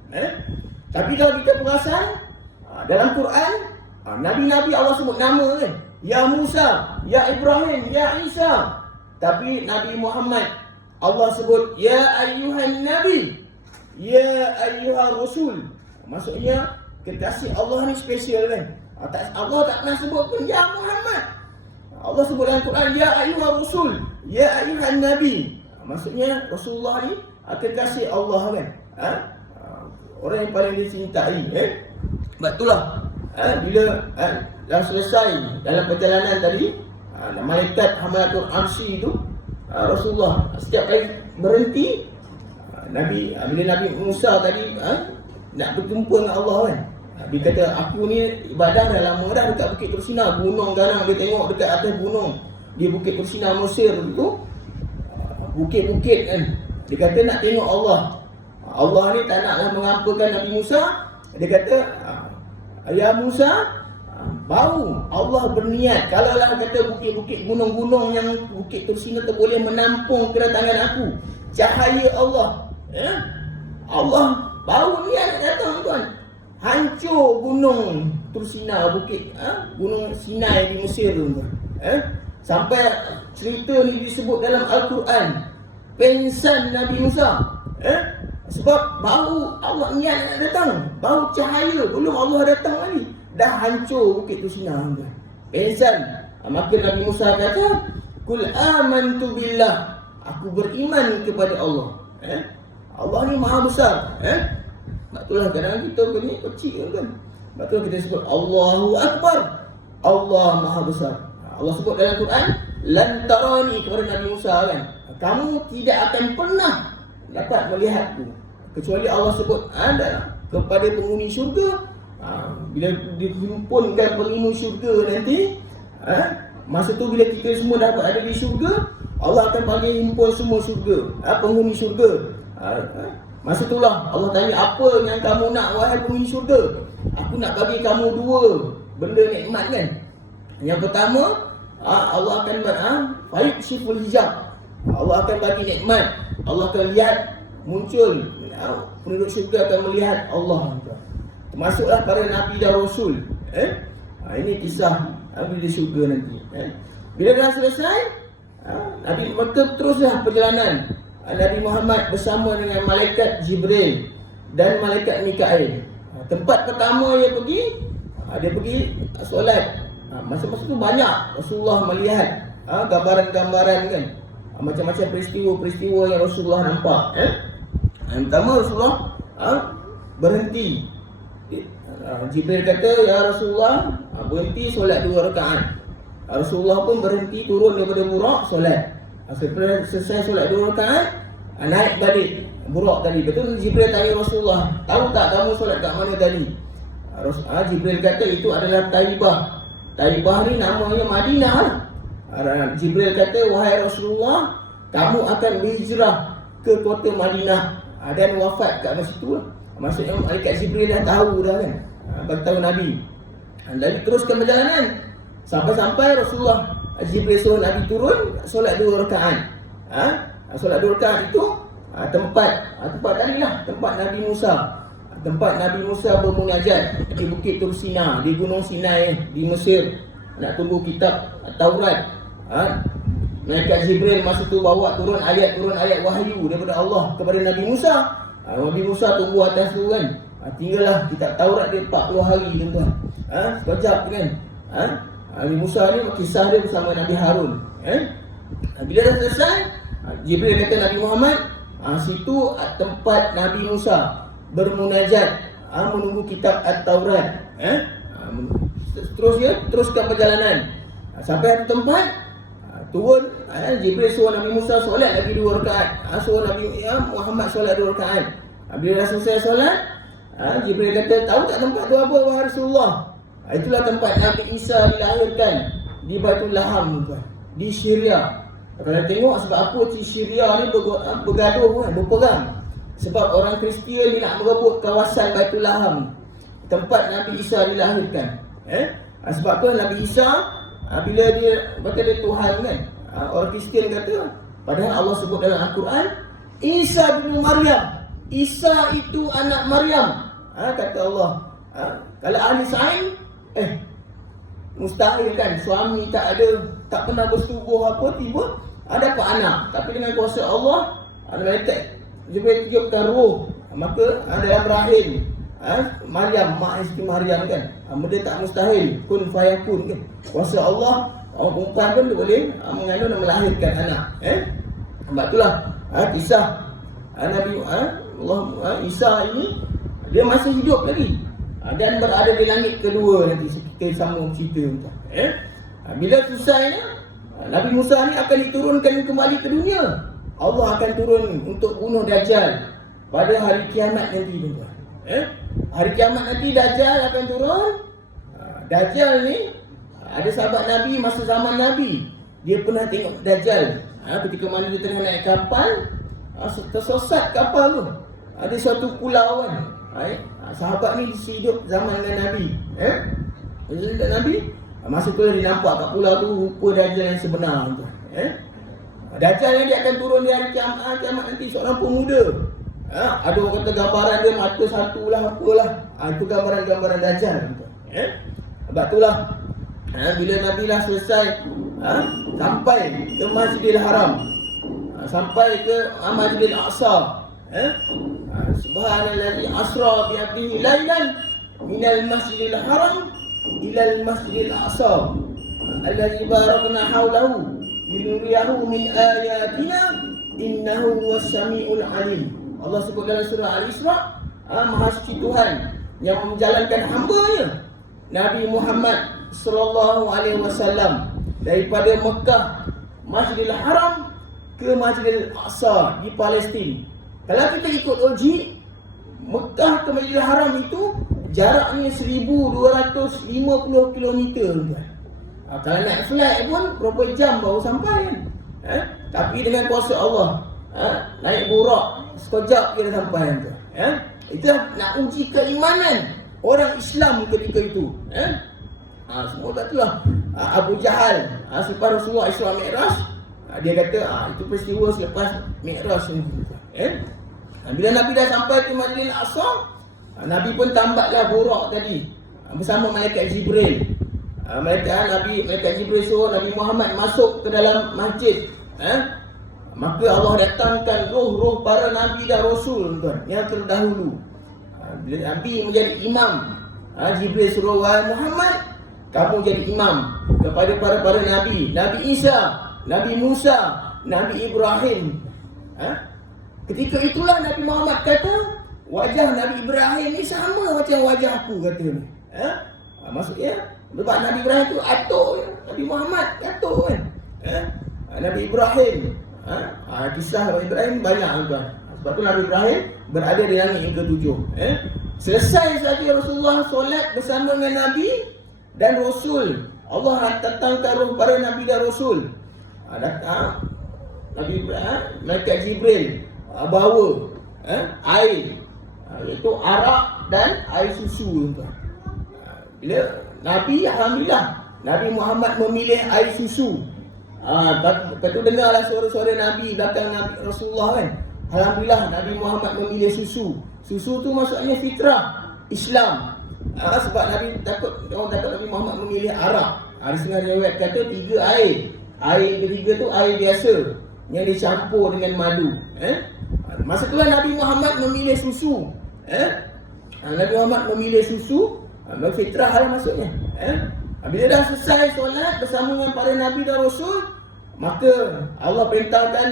Tapi kalau kita perasan, dalam Quran nabi-nabi Allah sebut nama kan. Ya Musa, ya Ibrahim, ya Isa. Tapi Nabi Muhammad Allah sebut ya ayyuhan nabi, ya ayyuhar rasul. Maksudnya kekasih Allah ni spesial kan. Allah tak pernah sebut pun ya Muhammad. Allah sebut dalam Quran ya ayyuhar rasul, ya ayyuhan nabi. Maksudnya Rasulullah ni kekasih Allah kan. Orang yang paling dicintai. Sebab itulah bila dah selesai dalam perjalanan tadi, malaikat Hamalatul Arsy itu, Rasulullah setiap kali berhenti, bila Nabi Musa tadi nak berjumpa dengan Allah kan, dia kata aku ni ibadah dah lama dah dekat Bukit Tursina, gunung garang dia tengok dekat atas gunung di Bukit Tursina Mesir itu, bukit-bukit kan, Dia kata nak tengok Allah. Allah ni tak naklah mengampakan Nabi Musa. Dia kata, ya Musa, bau Allah berniat, kalaulah kata bukit-bukit gunung-gunung yang bukit Tursina tu boleh menampung kedatangan aku, cahaya Allah, Allah bau niat nak datang tuan, hancur gunung Tursina, bukit gunung Sinai di Mesir tu tuan. Sampai cerita ni disebut dalam Al-Quran, pensan Nabi Musa, sebab bau Allah niat nak datang, bau cahaya, belum Allah datang lagi dah hancur bukit Tursina tuan. Pensan. Maka Nabi Musa kata, kul amantu billah, aku beriman kepada Allah. Allah ni maha besar. Sebab itulah kadang kita ni kecil kan. Sebab itulah kita sebut Allahu Akbar, Allah maha besar. Allah sebut dalam Quran, lan tarani, kepada Nabi Musa kan, kamu tidak akan pernah dapat melihatku, kecuali Allah sebut kepada penghuni syurga. Bila dihimpunkan penghuni syurga nanti, masa tu bila kita semua dapat ada di syurga, Allah akan panggil himpun semua syurga, penghuni syurga. Masa itulah Allah tanya, apa yang kamu nak wahai penghuni syurga? Aku nak bagi kamu dua benda nikmat kan. Yang pertama, Allah akan fayuksiful hijab, Allah akan bagi nikmat, Allah akan lihat, muncul penduduk syurga akan melihat Allah. Termasuklah para Nabi dan Rasul. Ini kisah Nabi di syurga nanti. Bila dah selesai, Nabi maka teruslah perjalanan Nabi Muhammad bersama dengan malaikat Jibril dan malaikat Mikail. Tempat pertama dia pergi solat. Masa-masa tu banyak Rasulullah melihat gambaran-gambaran kan, macam-macam peristiwa-peristiwa yang Rasulullah nampak. Yang pertama Rasulullah berhenti. Jibril kata, ya Rasulullah, berhenti solat 2 rakaat. Rasulullah pun berhenti, turun daripada burak, solat. Setelah selesai solat 2 rakaat, naik balik burak tadi. Betul Jibril tanya Rasulullah, tahu tak kamu solat kat mana tadi? Jibril kata itu adalah Taibah. Taibah ni namanya Madinah. Jibril kata, wahai Rasulullah, kamu akan berhijrah ke kota Madinah dan wafat kat situ. Maksudnya malaikat Jibril dah tahu dah kan, bagi tahu Nabi. Nabi teruskan perjalanan sampai Rasulullah, Jibril suruh Nabi turun solat 2 rakaat. Solat 2 rakaat itu tempat tadi lah, tempat Nabi Musa. Tempat Nabi Musa bermunajat di bukit Tursina, di gunung Sinai di Mesir, nak tunggu kitab Taurat. Malaikat Jibril masa tu bawa turun ayat wahyu daripada Allah kepada Nabi Musa. Nabi Musa tunggu atas tu kan. Tinggallah kitab Taurat dia 40 hari tuan-tuan. Sekejap kan. Nabi Musa ni kisah dia bersama Nabi Harun. Bila dah selesai, Jibril kata Nabi Muhammad, situ tempat Nabi Musa bermunajat, menunggu kitab At-Taurat. Teruskan perjalanan sampai satu tempat, turun, Jibril suruh Nabi Musa solat lagi 2 rakaat. Suruh Nabi Muhammad solat 2 rakaat. Bila dah selesai solat, Jibril kata, tahu tak tempat tu apa wahai Rasulullah? Itulah tempat Nabi Isa dilahirkan, di Baitul Laham tuan, di Syria. Kalau tengok sebab apa Syria ni bergaduh kan, berperang. Sebab orang Kristian ni nak merebut kawasan Baitul Laham, tempat Nabi Isa dilahirkan. Sebab tu Nabi Isa, bila dia kata dia Tuhan kan, orang Kristian kata, padahal Allah sebut dalam Al-Quran, Isa bin Maryam, Isa itu anak Maryam. Kata Allah, kalau ahli sains, mustahil kan, suami tak ada, tak pernah bersetubuh apa, tiba dapat anak. Tapi dengan kuasa Allah, malaikat Jibril tiupkan roh, maka dalam rahim Maryam, mak isteri Maryam kan, benda tak mustahil, kun fayakun kan. Kuasa Allah, orang perempuan pun boleh mengandung dan melahirkan anak. Sebab itulah kisah Nabi Isa ini, dia masih hidup lagi dan berada di langit kedua. Nanti kita sambung cerita. Bila selesainya, Nabi Musa ni akan diturunkan kembali ke dunia. Allah akan turun untuk bunuh Dajjal pada hari kiamat nanti tuan. Hari kiamat nanti Dajjal akan turun. Dajjal ni, ada sahabat Nabi masa zaman Nabi, dia pernah tengok Dajjal. Ketika mana dia tengah naik kapal, tersesat kapal tu. Ada suatu pulau kan. Sahabat ni hidup zaman dengan Nabi. Dengan Nabi. Masa tu dia nampak kat pulau tu rupa Dajjal yang sebenar tu. Dajjal yang dia akan turun di hari kiamat nanti seorang pemuda. Ada orang kata gambaran dia mata satu lah apalah. Itu gambaran Dajjal tu. Sebab itulah bila Nabi lah selesai sampai ke Masjidil Haram, sampai ke Masjidil Aqsa, Subhanallazi asra bi 'abdihi lailan minal Masjidil Haram ila al-Masjidil Aqsa alladzi barakna hawlahu linuriyahu min ayatina innahu was-sami'ul 'alim. Allah sebut dalam surah Al-Isra, Maha Suci Tuhan yang menjalankan hamba-Nya Nabi Muhammad sallallahu alaihi wasallam daripada Mekah Masjidil Haram ke Masjidil Aqsa di Palestin. Kalau kita ikut logik, Mekah ke Masjidil Haram itu jaraknya 1250 km. Kalau naik flight pun berapa jam baru sampai kan? Tapi dengan kuasa Allah, naik burak sekejap kita sampai kan? Itu nak uji keimanan orang Islam ketika itu. Semua tak itulah Abu Jahal selepas Rasulullah Isra Mi'raj, dia kata itu peristiwa selepas Mi'raj ni. Bila Nabi dah sampai ke Masjidil Aqsa, Nabi pun tambatlah burak tadi bersama malaikat Jibril. Malaikat Jibril suruh Nabi Muhammad masuk ke dalam masjid. Maka Allah datangkan roh-roh para Nabi dan Rasul tuan yang terdahulu. Bila Nabi menjadi imam, Jibril suruh, wahai Muhammad, kamu jadi imam kepada para Nabi. Nabi Isa, Nabi Musa, Nabi Ibrahim. Ketika itulah Nabi Muhammad kata, wajah Nabi Ibrahim ni sama macam wajah aku, kata ni. Maksudnya sebab Nabi Ibrahim tu atuk, Nabi Muhammad atuk kan. Nabi Ibrahim, kisah Nabi Ibrahim banyak tuan. Sebab tu Nabi Ibrahim berada di langit yang ke-7. Selesai saja Rasulullah solat bersama dengan Nabi dan Rasul, Allah datangkan roh para Nabi dan Rasul. Datang Nabi Ibrahim, malaikat Jibril bawa air, iaitu arak dan air susu tuan. Bila Nabi, alhamdulillah, Nabi Muhammad memilih air susu. Lepas tu dengarlah suara-suara Nabi belakang Nabi Rasulullah kan. Alhamdulillah Nabi Muhammad memilih susu. Susu tu maksudnya fitrah Islam. Sebab Nabi orang takut Nabi Muhammad memilih arak. Ada setengah riwayat kata 3 air. Air ketiga tu air biasa yang dicampur dengan madu. Masa tu Nabi Muhammad memilih susu. Nabi Muhammad memilih susu, fitrah lah maksudnya. Bila dah selesai solat bersama dengan para Nabi dan Rasul, maka Allah perintahkan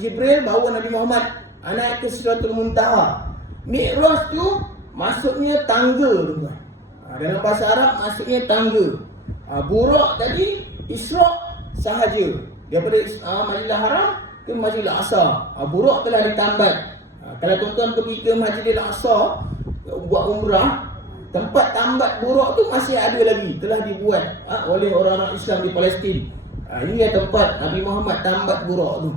Jibril bawa Nabi Muhammad naik ke Sidratul Muntaha. Mi'raj tu maksudnya tangga tuan. Dalam bahasa Arab maksudnya tangga. Burak tadi Isra sahaja daripada Masjidil Haram ke Masjidil Aqsa. Burak telah ditambat. Kalau tuan-tuan pergi ke Masjidil Aqsa buat umrah, tempat tambat burak tu masih ada lagi, telah dibuat oleh orang-orang Islam di Palestin. Ini yang tempat Nabi Muhammad tambat burak tu.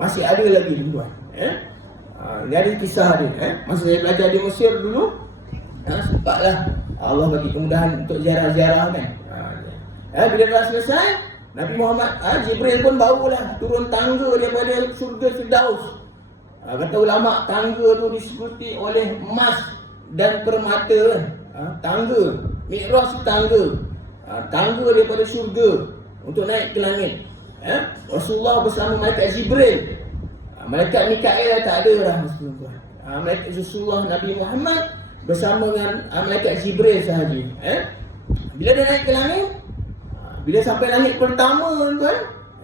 Masih ada lagi tuan. Ini ada kisah dia. Masa saya belajar di Mesir dulu, sempatlah Allah bagi kemudahan untuk ziarah-ziarah kan. Bila dah selesai, Nabi Muhammad, Jibril pun bawalah turun tangga daripada syurga Firdaus. Kata ulama, tangga tu diselimuti oleh emas dan permata. Tangga Mi'raj tu tangga, tangga daripada syurga untuk naik ke langit. Rasulullah bersama malaikat Jibril. Malaikat Mikail tak ada dah Rasulullah. Malaikat Rasulullah Nabi Muhammad bersama dengan malaikat Jibril sahaja. Bila dia naik ke langit, bila sampai langit pertama tuan,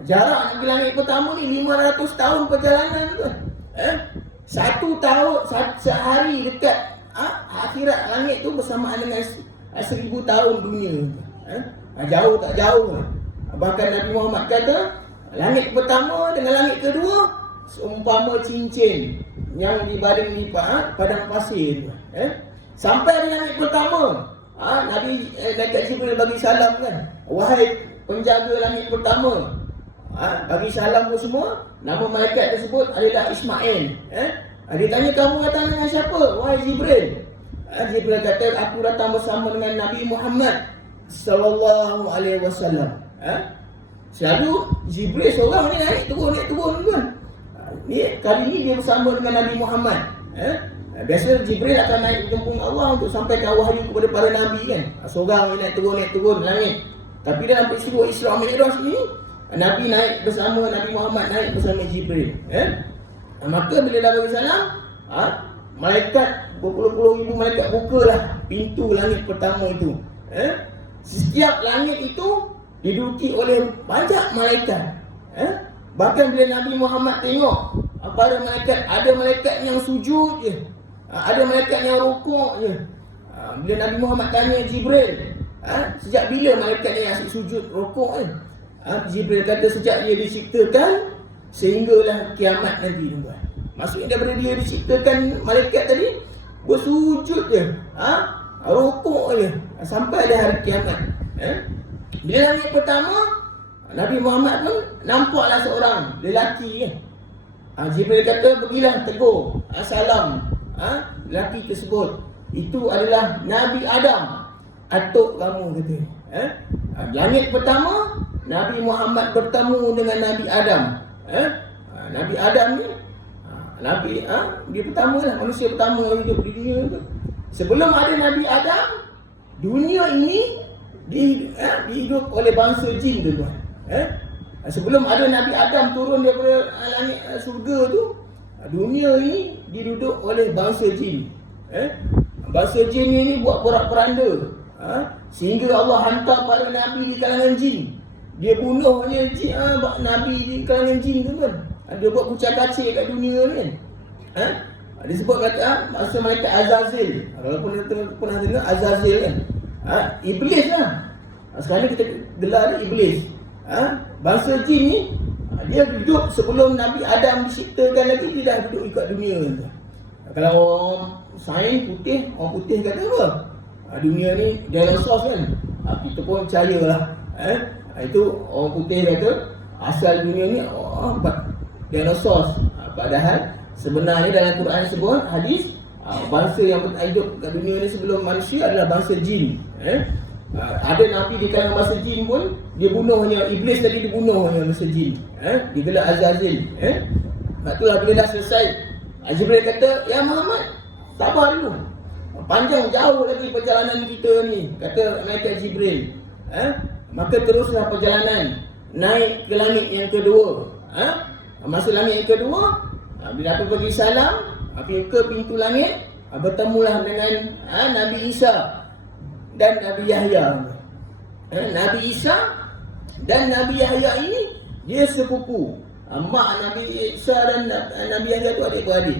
jarak ke langit pertama ni 500 tahun perjalanan tuan. 1 tahun, sehari dekat akhirat langit tu bersamaan dengan 1000 tahun dunia. Jauh tak jauh. Bahkan Nabi Muhammad kata langit pertama dengan langit kedua seumpama cincin yang dibaring di padang pasir. Sampai di langit pertama, Nabi Jibril bagi salam kan, wahai penjaga langit pertama, bagi salam pun semua. Nama malaikat tersebut adalah Ismail. Dia tanya, kamu datang dengan siapa? Wahai Jibril. Jibril kata, aku datang bersama dengan Nabi Muhammad sallallahu alaihi wasallam. Selalu Jibril seorang ni naik turun kan. Ni kali ni dia bersama dengan Nabi Muhammad. Biasa Jibril akan naik jemput Allah untuk sampaikan wahyu kepada para nabi kan. Seorang ni naik turun langit. Tapi dalam peristiwa Isra Mi'raj ni, Nabi naik bersama Nabi Muhammad naik bersama Jibril. Maka bila dah bagi salam, malaikat berpuluh-puluh ribu malaikat bukalah pintu langit pertama itu. Setiap langit itu diduduki oleh banyak malaikat. Bahkan bila Nabi Muhammad tengok para malaikat, ada malaikat yang sujud je, ada malaikat yang rukuk je. Bila Nabi Muhammad tanya Jibril, sejak bila malaikat ni asyik sujud rukuk je? Jibril kata sejak dia diciptakan sehinggalah kiamat nanti, tuan. Maksudnya daripada dia diciptakan malaikat tadi bersujud je, rukuk je sampai ada hari kiamat. Bila langit pertama, Nabi Muhammad pun nampaklah seorang lelaki kan. Jibril kata pergilah tegur, salam lelaki tersebut. Itu adalah Nabi Adam, atuk kamu kata. Langit pertama, Nabi Muhammad bertemu dengan Nabi Adam. Nabi Adam ni dia pertama lah, manusia pertama hidup di dunia tu. Sebelum ada Nabi Adam, dunia ini dihidup oleh bangsa jin tu, tuan. Sebelum ada Nabi Adam turun daripada langit surga tu, dunia ini diduduk oleh bangsa jin. Bangsa jin ini buat porak-poranda, sehingga Allah hantar para nabi di kalangan jin. Dia bunuhnya jin, nabi di kalangan jin tu kan. Dia buat kucak-kacir kat dunia ni kan. Dia sebut kata masa malaikat Azazil. Kalau pernah dengar Azazil kan, iblis lah. Sekarang kita gelar dia iblis. Bangsa jin ni dia duduk sebelum Nabi Adam diciptakan lagi, dia dah duduk ikut dunia tu. Kalau orang sains putih, orang putih kata apa? Dunia ni dinosaur kan. Kita pun percayalah. Itu orang putih kata asal dunia ni dinosaur. Padahal sebenarnya dalam Quran sebut hadis, bangsa yang hidup kat dunia ni sebelum manusia adalah bangsa jin. Ada nabi di kalangan bangsa jin pun dia bunuhnya, iblis tadi dibunuh oleh bangsa jin. Dia gelar Azazil. Itulah bila dah selesai, Jibril kata, ya Muhammad, sabar dulu. Panjang jauh lagi perjalanan kita ni, kata malaikat Jibril. Maka teruslah perjalanan naik ke langit yang kedua. Masa langit yang kedua, bila aku bagi salam, aku ke pintu langit, bertemulah dengan Nabi Isa dan Nabi Yahya. Nabi Isa dan Nabi Yahya ini dia sepupu. Mak Nabi Isa dan Nabi Yahya itu adik-beradik.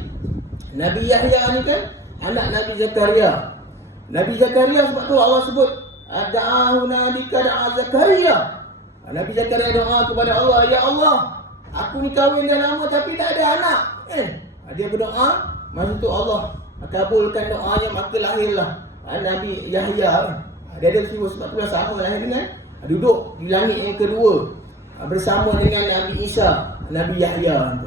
Nabi Yahya ni kan anak Nabi Zakaria. Nabi Zakaria sebab tu Allah sebut da'ahu nadika da'a Zakaria. Nabi Zakaria doa kepada Allah, ya Allah, aku ni kahwin dah lama tapi tak ada anak. Dia berdoa, masa tu Allah kabulkan doanya, maka lahirlah Nabi Yahya. Dia ada sebab tu sama lahir dengan duduk di langit yang kedua bersama dengan Nabi Isa, Nabi Yahya.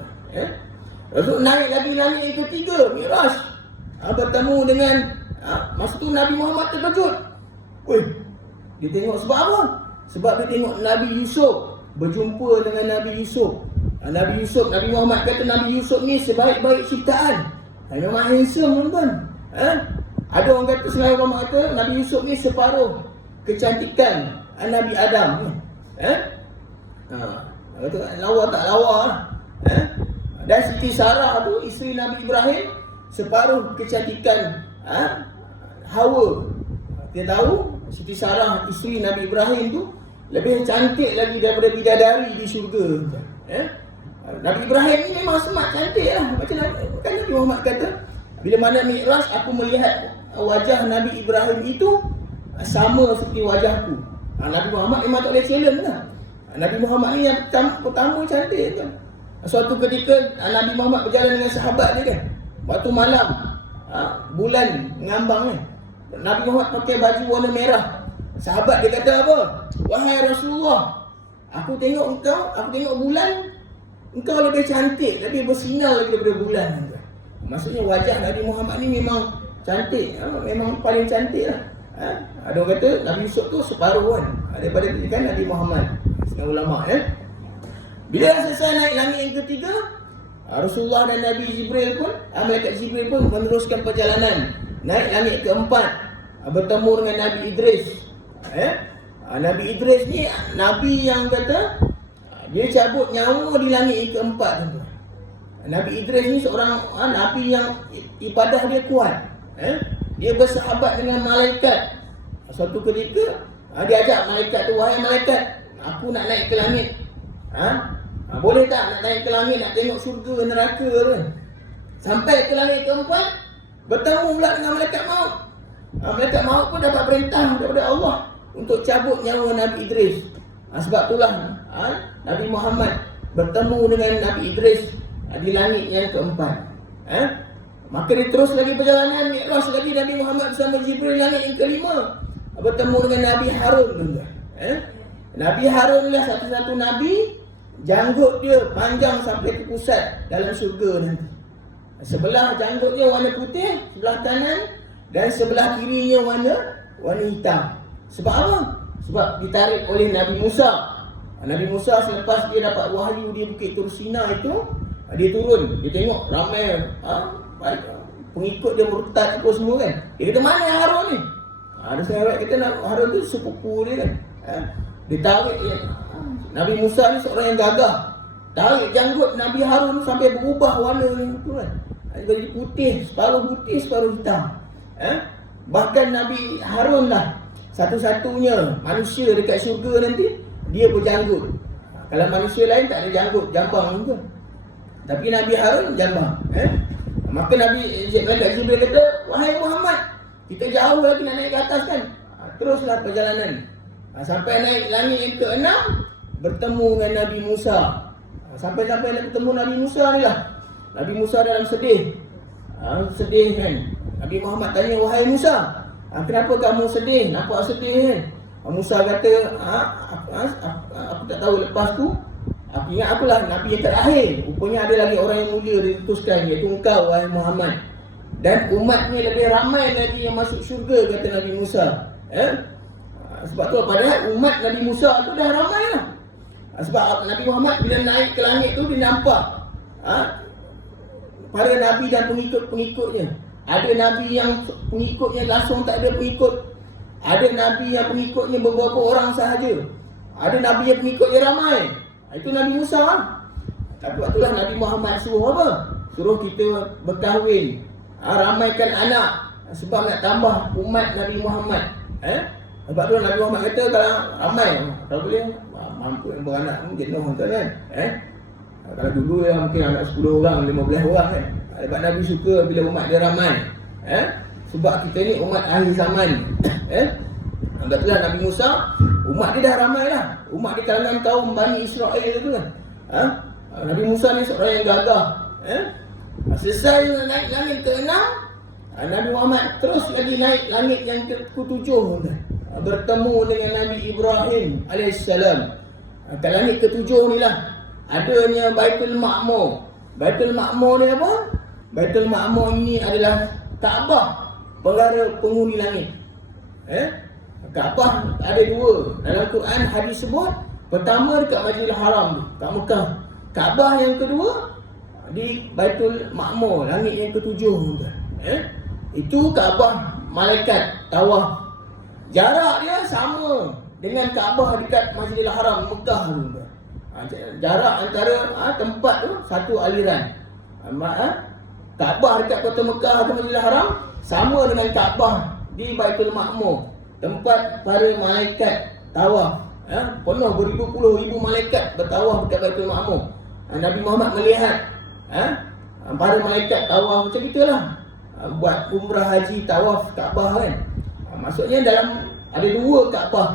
Lalu naik lagi langit yang ketiga, Mi'raj. Bertemu dengan masa tu Nabi Muhammad terkejut. Dia tengok sebab apa? Sebab dia tengok Nabi Yusuf berjumpa dengan Nabi Yusuf. Nabi Yusuf, Nabi Muhammad kata Nabi Yusuf ni sebaik-baik ciptaan. Memang handsome, tuan. Ada orang kata, selain orang kata Nabi Yusuf ni separuh kecantikan Nabi Adam. Kata lawa tak lawa lah. Dan Siti Sarah tu, isteri Nabi Ibrahim, separuh kecantikan Hawa. Kita tahu Siti Sarah, isteri Nabi Ibrahim tu, lebih cantik lagi daripada bidadari di syurga. Nabi Ibrahim ni memang smart, cantik lah. Macam kan Nabi Muhammad kata, bila mana Mi'raj aku melihat wajah Nabi Ibrahim itu sama seperti wajahku. Nabi Muhammad memang tak boleh challenge lah. Nabi Muhammad ni yang pertama cantik kan. Suatu ketika Nabi Muhammad berjalan dengan sahabat dia kan, waktu malam, bulan ngambang kan. Nabi Muhammad pakai baju warna merah. Sahabat dia kata apa? Wahai Rasulullah, Aku tengok engkau, aku tengok bulan, engkau lebih cantik, lebih bersinar lagi daripada bulan. Maksudnya wajah Nabi Muhammad ni memang cantik, memang paling cantik lah. Ada orang kata Nabi Yusuf tu separuh kan daripada kan Nabi Muhammad. Setengah ulama Bila selesai naik langit yang ketiga, Rasulullah dan Nabi Jibril pun, malaikat Jibril pun meneruskan perjalanan naik langit keempat, bertemu dengan Nabi Idris. Nabi Idris ni Nabi yang kata dia cabut nyawa di langit yang keempat tu. Nabi Idris ni seorang Nabi yang ibadah dia kuat. Dia bersahabat dengan malaikat. Suatu ketika dia ajak malaikat tu, wahai malaikat, aku nak naik ke langit. Boleh tak nak naik ke langit, nak tengok syurga neraka tu. Sampai ke langit keempat, bertemu pula dengan malaikat maut. Malaikat maut pun dapat perintah daripada Allah untuk cabut nyawa Nabi Idris. Sebab itulah Nabi Muhammad bertemu dengan Nabi Idris di langit yang keempat. Maka dia terus lagi perjalanan Mi'raj lagi, Nabi Muhammad bersama Jibril langit yang kelima, bertemu dengan Nabi Harun juga. Nabi Harun lah satu-satu Nabi, janggut dia panjang sampai ke pusat dalam syurga nanti. Sebelah janggut dia warna putih, sebelah kanan, dan sebelah kirinya warna hitam. Sebab apa? Sebab ditarik oleh Nabi Musa. Nabi Musa selepas dia dapat wahyu di Bukit Tursina itu, dia turun, dia tengok ramai pengikut dia murtad apa semua kan. Dia kata, mana Harun ni? Ada sahabat kata Harun tu sepupu dia kan. Dia tarik Nabi Musa ni seorang yang gagah, tarik janggut Nabi Harun sampai berubah warna ni tu kan. Jadi putih separuh hitam. Bahkan Nabi Harun lah satu-satunya manusia dekat syurga nanti dia berjanggut. Kalau manusia lain tak ada janggut, jambang pun. Tapi Nabi Harun jambang. Maka Nabi Jibril kata, wahai Muhammad, kita jauh lagi nak naik ke atas kan. Teruslah perjalanan. Sampai naik langit yang ke-6, bertemu dengan Nabi Musa. Sampai-sampai bertemu Nabi Musa ni lah. Nabi Musa dalam sedih. Sedih kan. Nabi Muhammad tanya, wahai Musa, kenapa kamu sedih? Nampak sedih kan? Musa kata, aku tak tahu lepas tu. Aku ingat akulah Nabi yang terakhir. Rupanya ada lagi orang yang mulia diutuskan, iaitu engkau, wahai Muhammad. Dan umatnya lebih ramai lagi yang masuk syurga, kata Nabi Musa. Sebab tu padahal umat Nabi Musa tu dah ramai lah. Sebab Nabi Muhammad bila naik ke langit tu, dia nampak para Nabi dan pengikut-pengikutnya. Ada Nabi yang pengikutnya langsung tak ada pengikut. Ada Nabi yang pengikutnya beberapa orang sahaja. Ada Nabi yang pengikutnya ramai. Itu Nabi Musa. Tapi waktulah Nabi Muhammad suruh apa? Suruh kita berkahwin, ramaikan anak, sebab nak tambah umat Nabi Muhammad. Sebab tu Nabi Muhammad kata kalau ramai, kalau boleh mampu yang beranak pun jenuh tuan kan. Kalau dulu mungkin anak 10 orang, 15 orang kan. Sebab Nabi suka bila umat dia ramai. Sebab kita ni umat akhir zaman. Alhamdulillah Nabi Musa, umat dia dah ramai lah. Umat di kalangan kaum Bani Israel tu kan. Nabi Musa ni seorang yang gagah. Selesai naik langit ke-6, Nabi Muhammad terus lagi naik langit yang ke-7, bertemu dengan Nabi Ibrahim AS. Kat langit ke-7 ni lah adanya Baitul Ma'mur. Baitul Ma'mur ni apa? Baitul Ma'mur ini adalah Kaabah perkara penghuni langit. Kaabah ada dua. Dalam Quran hadis sebut, pertama dekat Masjidil Haram kat Mekah. Kaabah yang kedua di Baitul Ma'mur, langit yang ke-7. Itu Kaabah malaikat tawaf. Jarak dia sama dengan Kaabah dekat Masjidil Haram Mekah tu. Jarak antara tempat tu satu aliran. Kaabah dekat kota Mekah atau Masjidil Haram sama dengan Kaabah di Baitul Ma'mur, tempat para malaikat tawaf. Penuh beribu-puluh ribu malaikat bertawaf dekat Baitul Ma'mur. Nabi Muhammad melihat para malaikat tawaf macam itulah. Buat umrah haji tawaf Kaabah kan. Maksudnya dalam ada dua Kaabah.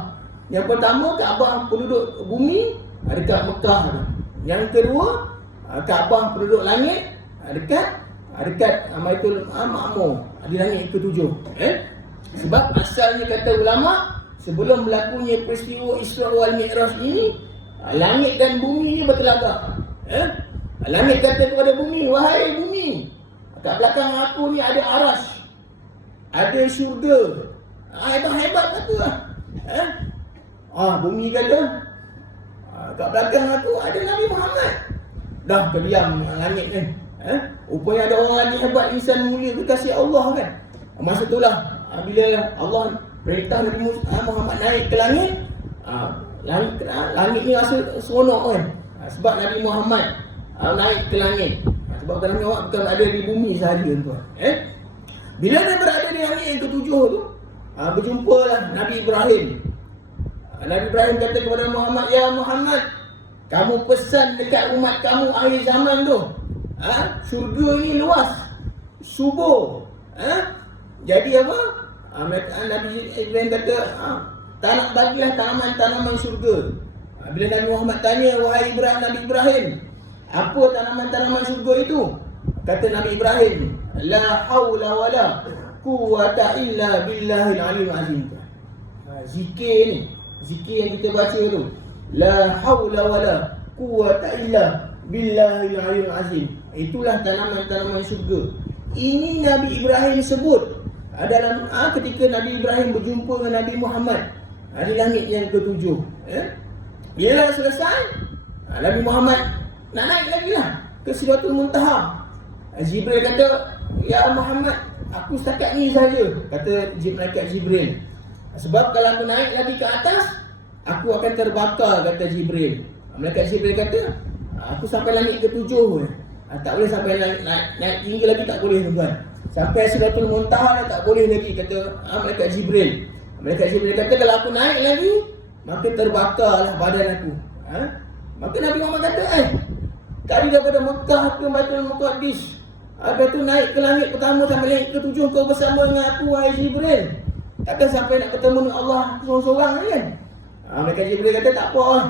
Yang pertama Kaabah penduduk bumi dekat Mekah tu. Yang kedua Kaabah penduduk langit dekat Baitul Ma'mur di langit ke-7. Sebab asalnya kata ulama, sebelum berlakunya peristiwa Isra wal Mi'raj ini, Langit dan bumi ni bertelagak. Langit kata kepada bumi, wahai bumi, kat belakang aku ni ada aras, ada syurga. Hebat-hebat kata lah. Bumi kata, kat belakang aku ada Nabi Muhammad. Dah terdiam langit kan. Rupanya ada orang lagi hebat, insan mulia kekasih Allah kan. Masa itulah bila Allah perintah Nabi Muhammad naik ke langit, langit ni rasa seronok kan. Sebab Nabi Muhammad naik ke langit. Sebab Nabi Muhammad bukan ada di bumi sahaja tuan. Bila dia berada di langit yang ketujuh tu, berjumpalah Nabi Ibrahim. Nabi Ibrahim kata kepada Muhammad, ya Muhammad, kamu pesan dekat umat kamu akhir zaman tu, syurga ni luas, subur. Jadi apa? Nabi Ibrahim kata, tak nak bagilah tanaman-tanaman syurga. Bila Nabi Muhammad tanya, wahai Nabi Ibrahim, apa tanaman-tanaman syurga itu? Kata Nabi Ibrahim, la hawla wa la quwwata illa billahil aliyyil azim. Zikir ni, zikir yang kita baca tu, la hawla wa la quwwata illa billahil aliyyil azim. Itulah tanaman-tanaman syurga. Ini Nabi Ibrahim sebut dalam ketika Nabi Ibrahim berjumpa dengan Nabi Muhammad di langit yang ketujuh. Bila selesai, Nabi Muhammad nak naik lagi lah ke Sidratul Muntaha. Jibril kata, ya Muhammad, aku setakat ni saja, kata Malaikat Jibril. Sebab kalau aku naik lagi ke atas, aku akan terbakar, kata Jibril. Malaikat Jibril kata, aku sampai langit ketujuh. Tak boleh sampai naik tinggi lagi, tak boleh tuan. Sampai Sidratul Muntaha tak boleh lagi, kata Malaikat Jibril. Malaikat Jibril kata, kalau aku naik lagi, maka terbakarlah badan aku. Maka Nabi Muhammad kata, tadi daripada Mekah ke Baitul Muqaddis, lepas tu naik ke langit pertama sampai langit ketujuh, kau bersama dengan aku, wahai Jibril. Takkan sampai nak ketemu dengan Allah seorang-seorang kan? Malaikat Jibril kata, tak apa lah.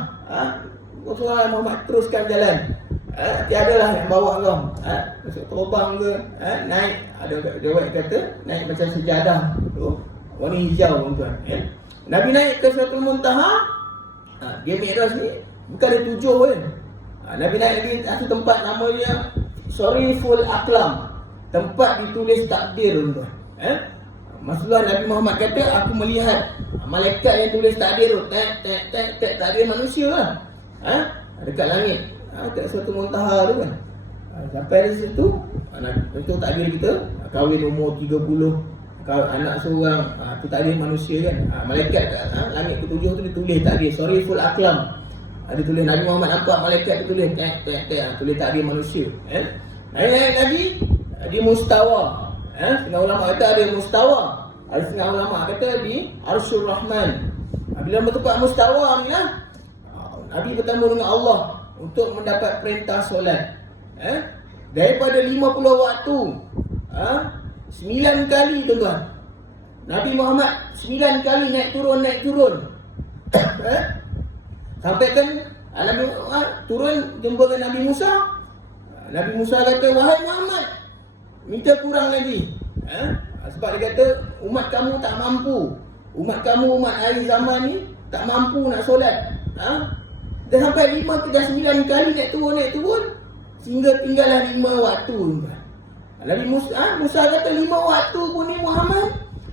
Kau seorang Muhammad, teruskan jalan. Tiadalah yang bawa kau masuk terbang ke, naik. Ada jawab kata naik macam sejadah tu, warna hijau tuan. Nabi naik ke Sidratul Muntaha. Dia Mi'raj ni bukan ada 7 kan. Nabi naik lagi satu tempat, nama dia Sariful Aqlam, tempat ditulis takdir tuan. Maksudnya Nabi Muhammad kata, aku melihat malaikat yang tulis takdir tu, takdir manusia lah, dekat langit. Dekat Sidratul Muntaha tu kan. Sampai di situ, itu takdir kita, kahwin umur 30, kalau anak seorang, itu takdir manusia kan. Malaikat langit ketujuh tu ditulis takdir Sariful Aqlam. Dia tulis, Nabi Muhammad nampak malaikat dia tulis tulis takdir manusia. Naik lagi di mustawa. Setengah ulama kata ada mustawa, ada setengah ulama kata di Arsyur Rahman. Bila bertempat mustawa ni lah, Nabi bertemu dengan Allah untuk mendapat perintah solat. Daripada 50 waktu, 9 kali tuan-tuan, Nabi Muhammad 9 kali naik turun. Sampai kan Nabi turun jumpa dengan Nabi Musa. Nabi Musa kata, wahai Muhammad, minta kurang lagi. Sebab dia kata, umat kamu tak mampu. Umat kamu, umat akhir zaman ni tak mampu nak solat. Dah sampai 5 ke 9 kali naik turun, sehingga tinggallah 5 waktu. Nabi Musa kata, 5 waktu pun ni Muhammad,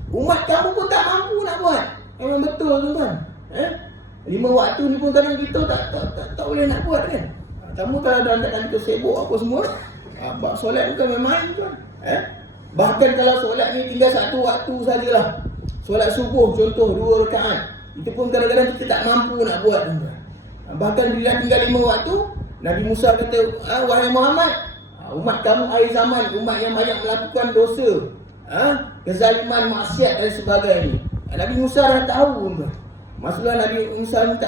umat kamu pun tak mampu nak buat. Memang betul tuan-tuan. 5 waktu ni pun kadang kita tak boleh nak buat kan. Kamu kalau dalam keadaan kita sibuk apa semua, bab solat bukan main-main tuan. Bahkan kalau solat ni tinggal 1 waktu sajalah, solat subuh contoh 2 rakaat, itu pun kadang-kadang kita tak mampu nak buat tuan. Bahkan bila tinggal 5 waktu, Nabi Musa kata, wahai Muhammad, umat kamu akhir zaman, umat yang banyak melakukan dosa, kezaliman, maksiat dan sebagainya. Nabi Musa dah tahu tuan. Maksudnya Nabi Musa minta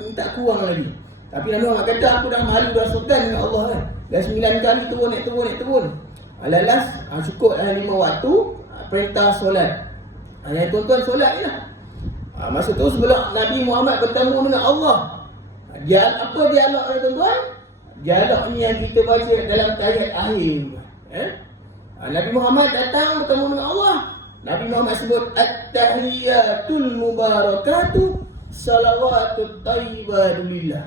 minta kurang lagi. Tapi Nabi Muhammad kata, aku dah malu, dah sultan dengan Allah kan. Dah 9 kali naik turun. Alalas cukup dah 5 waktu perintah solat. Yang tuan-tuan solat ni lah. Masa tu sebelum Nabi Muhammad bertemu dengan Allah, apa dialog ni tuan-tuan? Dialog ni yang kita baca dalam tahiyat akhir. Nabi Muhammad datang bertemu dengan Allah. Nabi Muhammad sebut, at-tahiyatul mubarakatuh salawatut tayyibah lillah.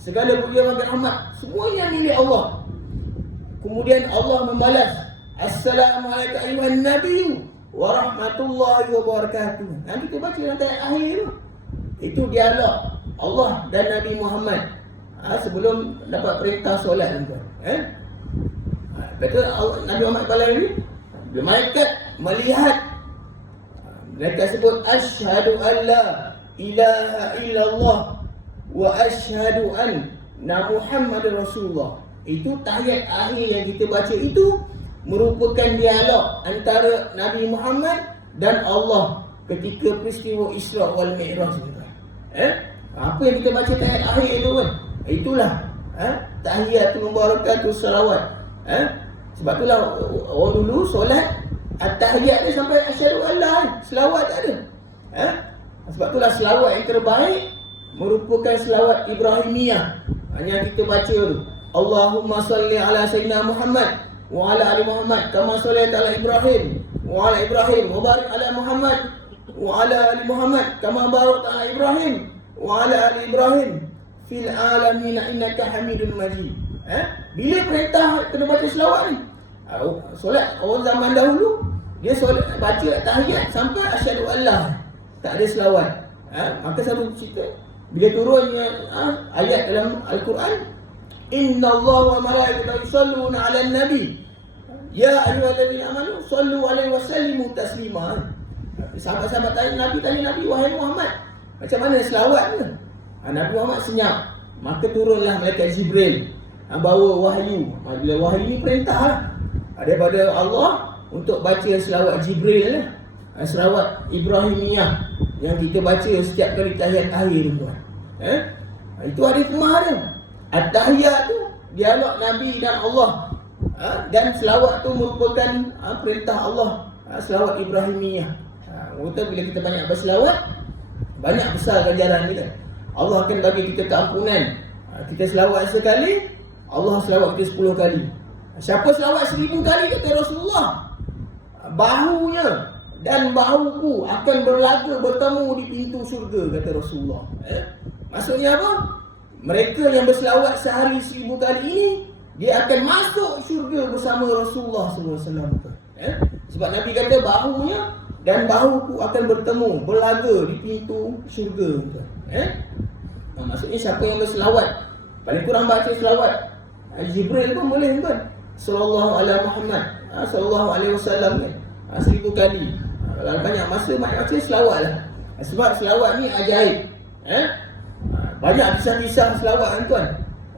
Segala pujian bagi rahmat semuanya milik Allah. Kemudian Allah membalas, Assalamualaikum ayuhan nabiyyu wa rahmatullahi wa barakatuh. Nanti kita baca nanti akhir tu. Itu dialog Allah dan Nabi Muhammad sebelum dapat perintah solat tuan. Betul Nabi Muhammad pada ini malaikat melihat, mereka sebut asyhadu an la ilaha illallah wa asyhadu anna Muhammadar Rasulullah. Itu tahiyat akhir yang kita baca itu merupakan dialog antara Nabi Muhammad dan Allah ketika peristiwa Isra wal Mi'raj. Apa yang kita baca tahiyat akhir itu kan? Itulah tahiyatul mubarakatus salawat. Sebab itulah orang dulu solat at-tahiyat dia sampai asyhadu an la, selawat tak ada. Sebab itulah selawat yang terbaik merupakan selawat Ibrahimiyah yang kita baca tu. Allahumma salli ala sayyidina Muhammad wa ala ali Muhammad kama sallaita ala Ibrahim wa ala Ibrahim wa barik ala Muhammad wa ala ali Muhammad kama barakta ala Ibrahim wa ala ali Ibrahim fil alamin innaka Hamidum Majid. Bila perintah kena baca selawat ni? Solat orang zaman dahulu dia solat baca tahiyat sampai asyhadu an, tak ada selawat. Maka satu cerita bila turunnya ayat dalam Al-Quran, Inna Allah wa malaikatahu yusalluna 'alan nabi ya ayyuhalladzina amanu sallu 'alaihi wa sallimu taslima. Sahabat-sahabat tanya Nabi, wahai Muhammad, macam mana selawat ni? Nabi Muhammad senyap. Maka turunlah malaikat Jibril bawa wahyu. Bila wahyu ni perintah lah daripada Allah untuk baca selawat Jibril lah, selawat Ibrahimiyah yang kita baca setiap kali tahiyat akhir tuan. Itu hari kemarin. At-tahiyat tu dialog Nabi dan Allah. Dan selawat tu merupakan perintah Allah, selawat Ibrahimiyah. Bila kita banyak berselawat, banyak besar ganjaran kita. Allah akan bagi kita keampunan. Kita selawat sekali, Allah selawat kita 10 kali. Siapa selawat 1000 kali kata Rasulullah, bahunya dan bahuku akan berlaga bertemu di pintu syurga kata Rasulullah. Maksudnya apa? Mereka yang berselawat sehari 1000 kali ini, dia akan masuk syurga bersama Rasulullah SAW. Sebab Nabi kata bahunya dan bahuku akan bertemu, berlaga di pintu syurga. Maksudnya siapa yang berselawat, paling kurang baca selawat Jibril pun boleh kan? Sallallahu alaihi Muhammad, sallallahu alaihi wasallam kan? 1000 kali. Kalau banyak masa baca selawat lah. Sebab selawat ni ajaib. Banyak kisah-kisah selawat kan tuan.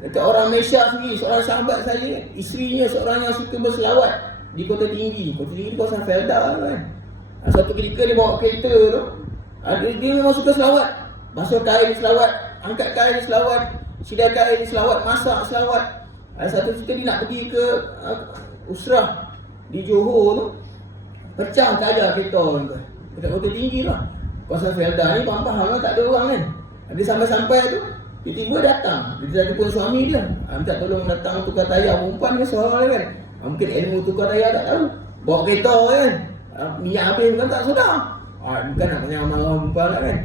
Dekat orang Malaysia sendiri, seorang sahabat saya, isterinya seorang yang suka berselawat di Kota Tinggi. Kota Tinggi ni kawasan Felda kan. Satu ketika dia bawa kereta tu, dia memang suka selawat. Basuh kain selawat, angkat kain selawat, sidai kain selawat, masak selawat. Satu ketika dia nak pergi ke Usrah di Johor tu, pecah kaca kereta tu. Dekat Kota Tinggi lah. Kawasan Felda ni faham lah, tak ada orang kan. Dia sampai-sampai tu, tiba-tiba datang. Dia telefon suami dia, minta tolong datang tukar tayar. Perempuan ke seorang kan. Mungkin ilmu tukar tayar tak tahu. Bawa kereta kan. Minyak habis bukan tak sedar. Bukan nak marah perempuan lah kan.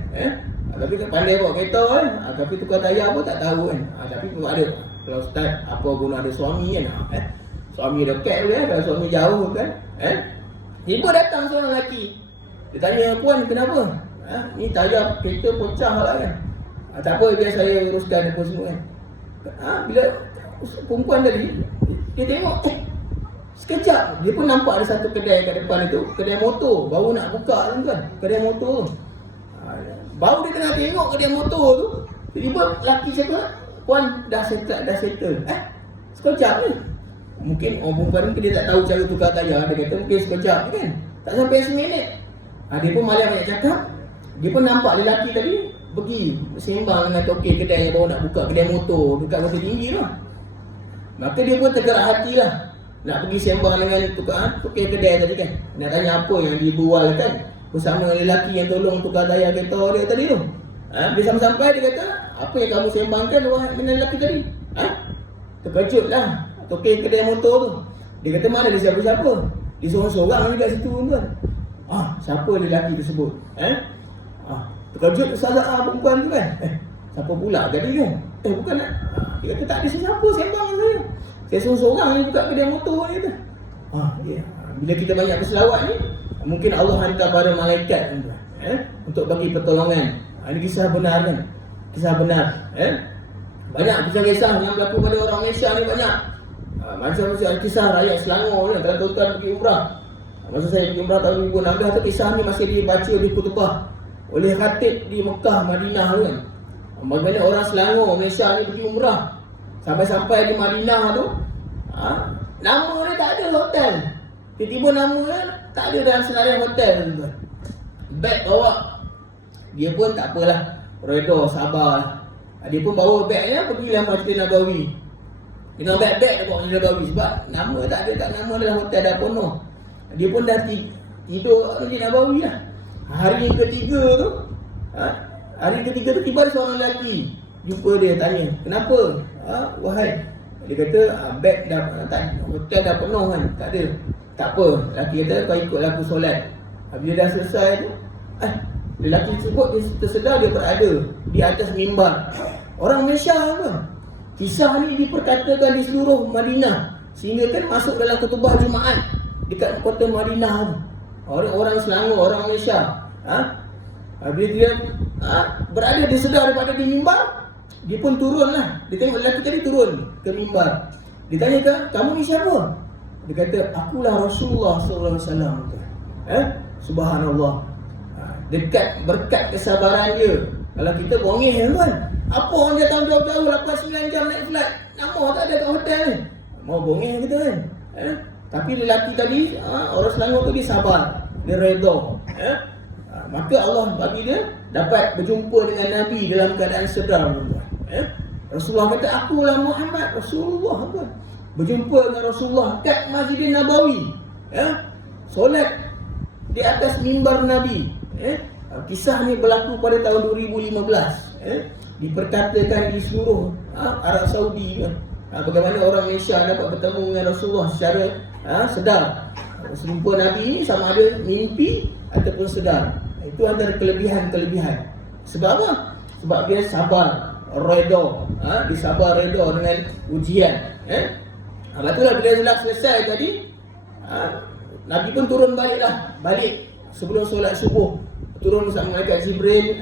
Tapi tak pandai bawa kereta kan. Tapi tukar tayar pun tak tahu kan. Tapi pun ada. Kalau start apa guna ada suami kan. Suami dekat tu kan. Kalau suami jauh kan. Tiba datang seorang lelaki. Dia tanya, puan kenapa? Ni tayar kereta pecah lah kan. Tak apa, biar saya uruskan apa semua kan. Bila perempuan tadi, dia tengok, sekejap dia pun nampak ada satu kedai kat depan itu, kedai motor, baru nak buka tu kan, kedai motor tu. Baru dia tengah tengok kedai motor tu, tiba-tiba lelaki cakap, puan dah settle. Sekejap ni. Mungkin orang perempuan ni dia tak tahu cara tukar tayar, dia kata mungkin sekejap kan. Tak sampai seminit. Dia pun malah banyak cakap. Dia pun nampak lelaki tadi pergi sembang dengan tokek kedai yang baru nak buka kedai motor dekat Kota Tinggi lah. Maka dia pun tergerak hati lah nak pergi sembang dengan tokek kedai tadi kan. Nak tanya apa yang dibual kan bersama lelaki yang tolong tukar tayar kereta dia tadi tu. Bila sampai dia kata, apa yang kamu sembangkan dengan lelaki tadi? Terkejut lah tokek kedai motor tu. Dia kata mana dia siapa-siapa? Dia seorang-seorang juga situ tuan. Siapa lelaki tersebut? Terkejut Ustazah perempuan tu kan. Siapa pula jadi kan? Bukan nak. Dia kata tak ada sesiapa sembang dengan saya. Saya seorang-seorang ni buka kedai motor ni kata. Ya. Bila kita banyak berselawat ni, mungkin Allah hantar pada malaikat untuk bagi pertolongan. Ini kisah benar kan? Kisah benar. Banyak kisah-kisah yang berlaku pada orang Malaysia ni banyak. Macam kisah rakyat Selangor ni, kalau tuan-tuan pergi umrah. Masa saya pergi umrah tahun 2016 tu, kisah ni masih dibaca di khutbah oleh khatib di Mekah, Madinah tu kan. Bagaimana orang Selangor, Malaysia ni pergi umrah. Sampai-sampai di Madinah tu, nama dia tak ada hotel. Tiba-tiba nama dia tak ada dalam senarai hotel tu. Beg bawa, dia pun tak apalah, redha, sabar. Dia pun bawa begnya pergilah Masjid Nabawi. Dengan beg-beg dia bawa Masjid Nabawi sebab nama tak ada, tak nama dalam hotel dah penuh. Dia pun dah tidur Masjid Nabawi lah. Hari ketiga tu, hari ketiga tu tiba seorang lelaki jumpa dia, tanya, kenapa? Wahai, dia kata beg dah tak, hotel dah penuh kan, tak ada. Tak apa, lelaki kata kau ikutlah aku solat. Bila dah selesai tu, lelaki tersebut dia tersedar dia berada di atas mimbar. Orang Malaysia apa? Kisah ni diperkatakan di seluruh Madinah, sehingga kan masuk dalam khutbah Jumaat dekat kota Madinah tu. Orang Selangor, orang Malaysia, bila dia berada di sedar daripada di mimbar, dia pun turun lah. Dia tengok lelaki tadi turun ke mimbar. Dia tanya, kamu ni siapa? Dia kata, akulah Rasulullah SAW. Subhanallah. Dekat berkat kesabaran dia. Kalau kita bongeh kan, apa orang dia datang jauh-jauh 8-9 jam naik flight, nama tak ada kat hotel ni. Mau bongeh kita kan. Tapi lelaki tadi, orang Selangor tu dia sabar, dia redha. Maka Allah bagi dia dapat berjumpa dengan Nabi dalam keadaan sedar. Rasulullah kata, akulah Muhammad, Rasulullah. Berjumpa dengan Rasulullah kat Masjid Nabawi, solat di atas mimbar Nabi. Kisah ni berlaku pada tahun 2015. Diperkatakan di seluruh Arab Saudi kan. Bagaimana orang Malaysia dapat bertemu dengan Rasulullah secara sedar. Jumpa Nabi ni sama ada mimpi ataupun sedar. Itu antara kelebihan-kelebihan. Sebab apa? Sebab dia sabar, redha. Dia sabar redha dengan ujian. Itulah bila sudah selesai tadi, Nabi pun turun balik sebelum solat subuh. Turun bersama malaikat Jibril,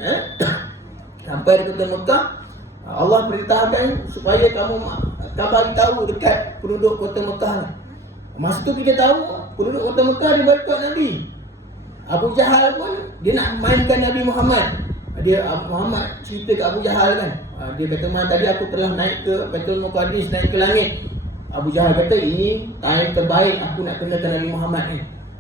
sampai di kota Mekah. Allah perintahkan supaya kamu kabari tahu dekat penduduk kota Mekah. Masa tu kita tahu penduduk kota Mekah dia berikut Nabi. Abu Jahal pun dia nak mainkan Nabi Muhammad. Muhammad cerita ke Abu Jahal kan. Dia kata, tadi aku telah naik ke Baitul Muqaddis, naik ke langit. Abu Jahal kata, ini time terbaik aku nak kenakan Nabi Muhammad ni.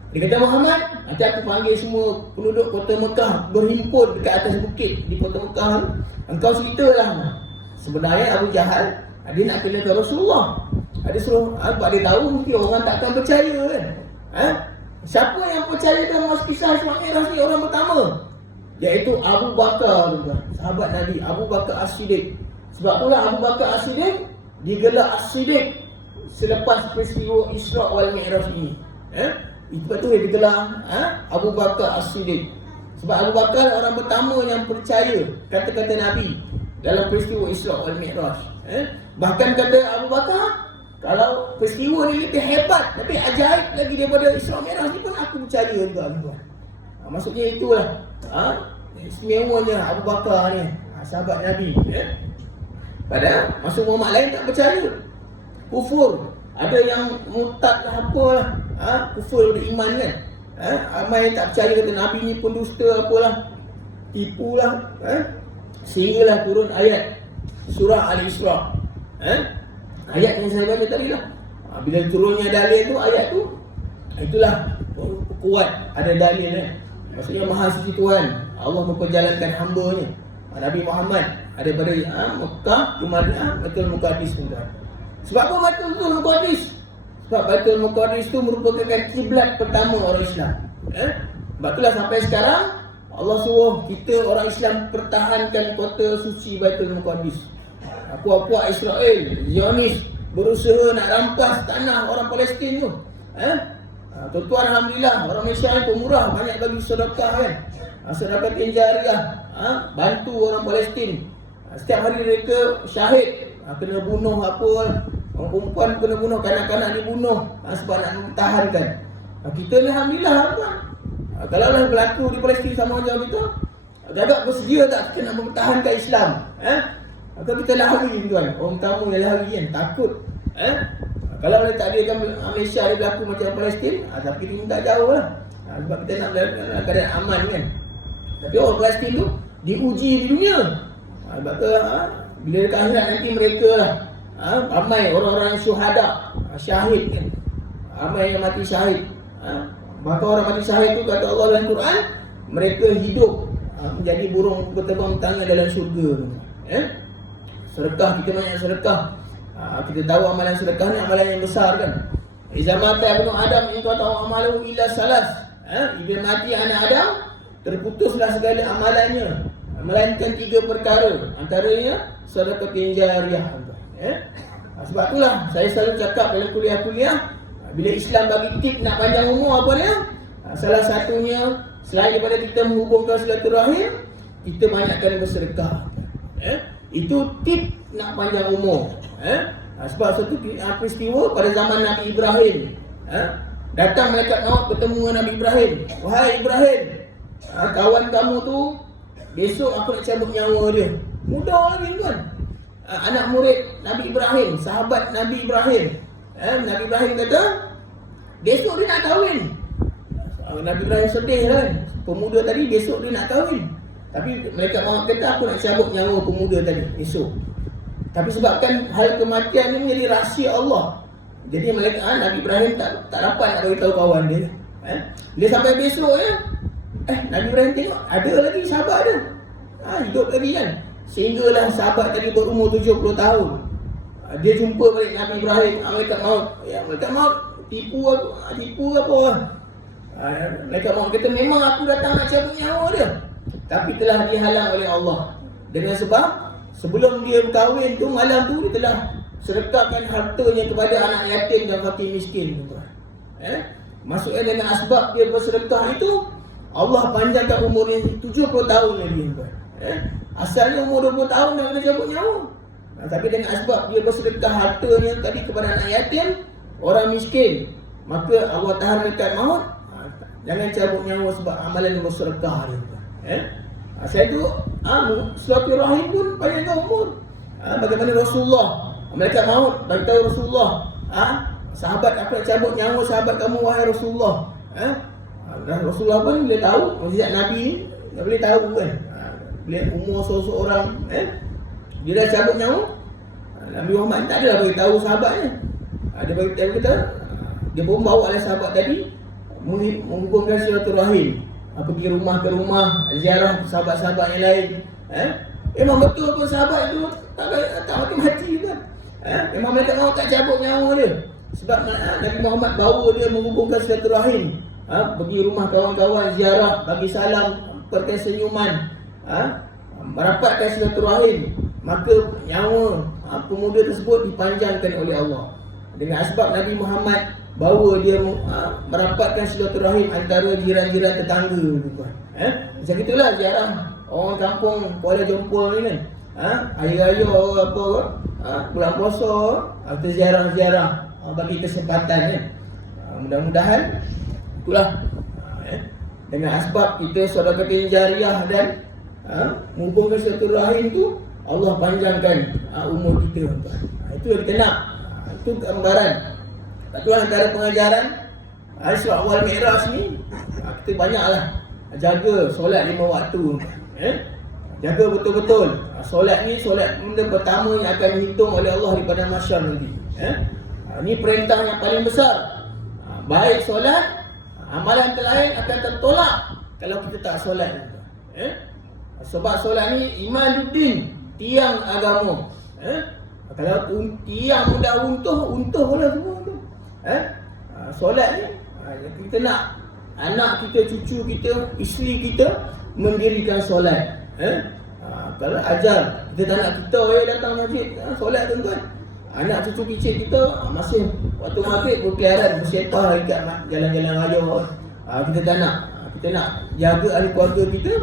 Dia kata, Muhammad, nanti aku panggil semua penduduk kota Mekah berhimpun dekat atas bukit di kota Mekah. Engkau ceritalah. Sebenarnya Abu Jahal dia nak kenakan Rasulullah. Dia suruh, sebab dia tahu mungkin orang tak akan percaya kan. Siapa yang percaya dengan kisah Isra Mi'raj ni orang pertama? Iaitu Abu Bakar, sahabat Nabi, Abu Bakar As-Siddiq. Sebab itulah Abu Bakar As-Siddiq digelar As-Siddiq selepas peristiwa Isra wal Mi'raj ini. Itu dia digelar Abu Bakar As-Siddiq. Sebab Abu Bakar orang pertama yang percaya kata-kata Nabi dalam peristiwa Isra wal Mi'raj. Bahkan kata Abu Bakar, kalau peristiwa ni lebih hebat, lebih ajaib lagi daripada Isra Mi'raj ni pun aku percaya juga. Maksudnya itulah istimewanya Abu Bakar ni, sahabat Nabi. Padahal masa Muhammad lain tak percaya, kufur. Ada yang murtad lah apalah, kufur beriman kan. Ramai tak percaya kata Nabi ni pendusta apalah, tipulah. Sehinggalah turun ayat surah Al-Isra. Ayat yang saya baca tadi lah. Bila turunnya dalil tu, ayat tu, itulah kuat, ada dalil kan. Maksudnya Maha Suci Tuhan, Allah memperjalankan hamba-Nya Nabi Muhammad daripada Mekah ke Madinah, Baitul Muqaddis tu. Sebab apa Baitul Muqaddis? Sebab Baitul Muqaddis tu merupakan kiblat pertama orang Islam. Sebab itulah sampai sekarang Allah suruh kita orang Islam pertahankan kota suci Baitul Muqaddis. Puak-puak Israel, Zionis berusaha nak rampas tanah orang Palestin tu. Tuan-tuan, alhamdulillah orang Malaysia ni pemurah, banyak bagi sedekah kan. sedekah jariah, bantu orang Palestin. Setiap hari mereka syahid, kena bunuh apa, orang perempuan kena bunuh, kanak-kanak dibunuh sebab nak mempertahankan. Kita ni alhamdulillah tuan. Kalau lah berlaku di Palestin sama macam kita, agak bersedia tak kita nak mempertahankan Islam? Maka kita lari tuan, orang tamu yang lari kan, takut. Kalau tak ada Malaysia ada berlaku macam Palestin, tapi kita minta jauh lah. Sebab kita nak dalam keadaan aman kan. Tapi orang Palestin tu diuji di dunia. Sebab tu bila dekat akhirat nanti mereka lah, ramai orang-orang syuhada, syahid kan. Ramai yang mati syahid. Maka orang mati syahid tu kata Allah dalam Quran, mereka hidup menjadi burung berterbang tangan dalam syurga. Sedekah, kita banyak sedekah. Kita tahu amalan sedekah ni amalan yang besar kan. Iza mata ibnu Adam in qata amalu illa salas. Bila mati anak Adam, terputuslah segala amalannya, melainkan 3 perkara, antaranya sedekah jariah. Sebab itulah saya selalu cakap dalam kuliah-kuliah, bila Islam bagi tip nak panjang umur apa dia? Salah satunya selain daripada kita menghubungkan silaturahim, kita banyakkan bersedekah. Itu tip nak panjang umur. Sebab satu peristiwa pada zaman Nabi Ibrahim, datang malaikat maut bertemu dengan Nabi Ibrahim. Wahai Ibrahim, kawan kamu tu besok aku nak cabut nyawa dia. Mudah lagi tuan. Anak murid Nabi Ibrahim, sahabat Nabi Ibrahim. Nabi Ibrahim kata besok dia nak kahwin. Nabi Ibrahim sedih kan, pemuda tadi besok dia nak kahwin. Tapi malaikat maut kata aku nak cabut nyawa pemuda tadi esok. Tapi sebabkan hal kematian ni menjadi rahsia Allah, jadi malaikat Nabi Ibrahim tak dapat nak beritahu kawan dia. Dia sampai besok Nabi Ibrahim tengok ada lagi sahabat dia, hidup lagi kan. Sehinggalah sahabat tadi berumur 70 tahun. Dia jumpa balik Nabi Ibrahim, malaikat maut. Malaikat maut tipu apa? Malaikat maut kata memang aku datang nak cabut nyawa dia, tapi telah dihalang oleh Allah. Dengan sebab sebelum dia berkahwin tu, malam tu dia telah sedekahkan hartanya kepada anak yatim dan fakir miskin tuan. Maksudnya dengan asbab dia bersedekah itu, Allah panjangkan umurnya 70 tahun lagi tuan. Asalnya umur 20 tahun dah kena cabut nyawa. Tapi dengan asbab dia bersedekah hartanya tadi kepada anak yatim, orang miskin, maka Allah tahan dekat maut. Jangan cabut nyawa sebab amalan bersedekah dia tuan. Saya tu silaturahim pun panjang umur. Bagaimana Rasulullah, malaikat maut bagi tahu Rasulullah, sahabat aku nak cabut nyawa sahabat kamu wahai Rasulullah. Dan Rasulullah pun boleh tahu, mukjizat Nabi ni dia boleh tahu kan. Bila umur seorang dia dah cabut nyawa, Nabi Muhammad tak adalah bagi tahu sahabatnya. Dia bagi tahu kita, dia pun bawa oleh sahabat tadi menghubungkan silaturahim. Pergi rumah ke rumah, ziarah sahabat-sahabat yang lain. Memang betul pun sahabat itu tak mati kan. Memang mereka mahu tak cabut nyawa dia. Sebab Nabi Muhammad bawa dia menghubungkan silaturahim. Pergi rumah kawan-kawan, ziarah, bagi salam, pergi senyuman, merapatkan silaturahim. Maka nyawa pemuda tersebut dipanjangkan oleh Allah. Dengan asbab Nabi Muhammad bawa dia merapatkan silaturahim antara jiran-jiran tetangga tuan. Macam itulah ziarah orang kampung Kuala Jompol ni kan. Hari raya apa bulan puasa, atau ziarah-ziarah bagi kesempatan kan. Mudah-mudahan itulah dengan asbab kita sedekah jariah dan menghubungkan silaturahim tu, Allah panjangkan umur kita tuan. Itu yang kita nak. Itu gambaran. Itulah antara pengajaran surah Awal Mi'raj ni. Kita banyaklah jaga solat 5 waktu. Jaga betul-betul. Solat ni solat benda pertama yang akan dihitung oleh Allah daripada mahsyar nanti. Ini perintah yang paling besar. Baik solat, amalan lain akan tertolak kalau kita tak solat. Sebab solat ni imanuddin, tiang agama. Kalau tiang mudah untuh lah semua tu. Solat ni kita nak anak kita, cucu kita, isteri kita mendirikan solat. Kalau ajar, kita tak nak kita datang masjid solat tuan-tuan. Anak cucu kecil kita masih waktu maghrib berkeliaran, bersepah dekat jalan-jalan raya. Kita tak nak. Kita nak jaga ahli keluarga kita.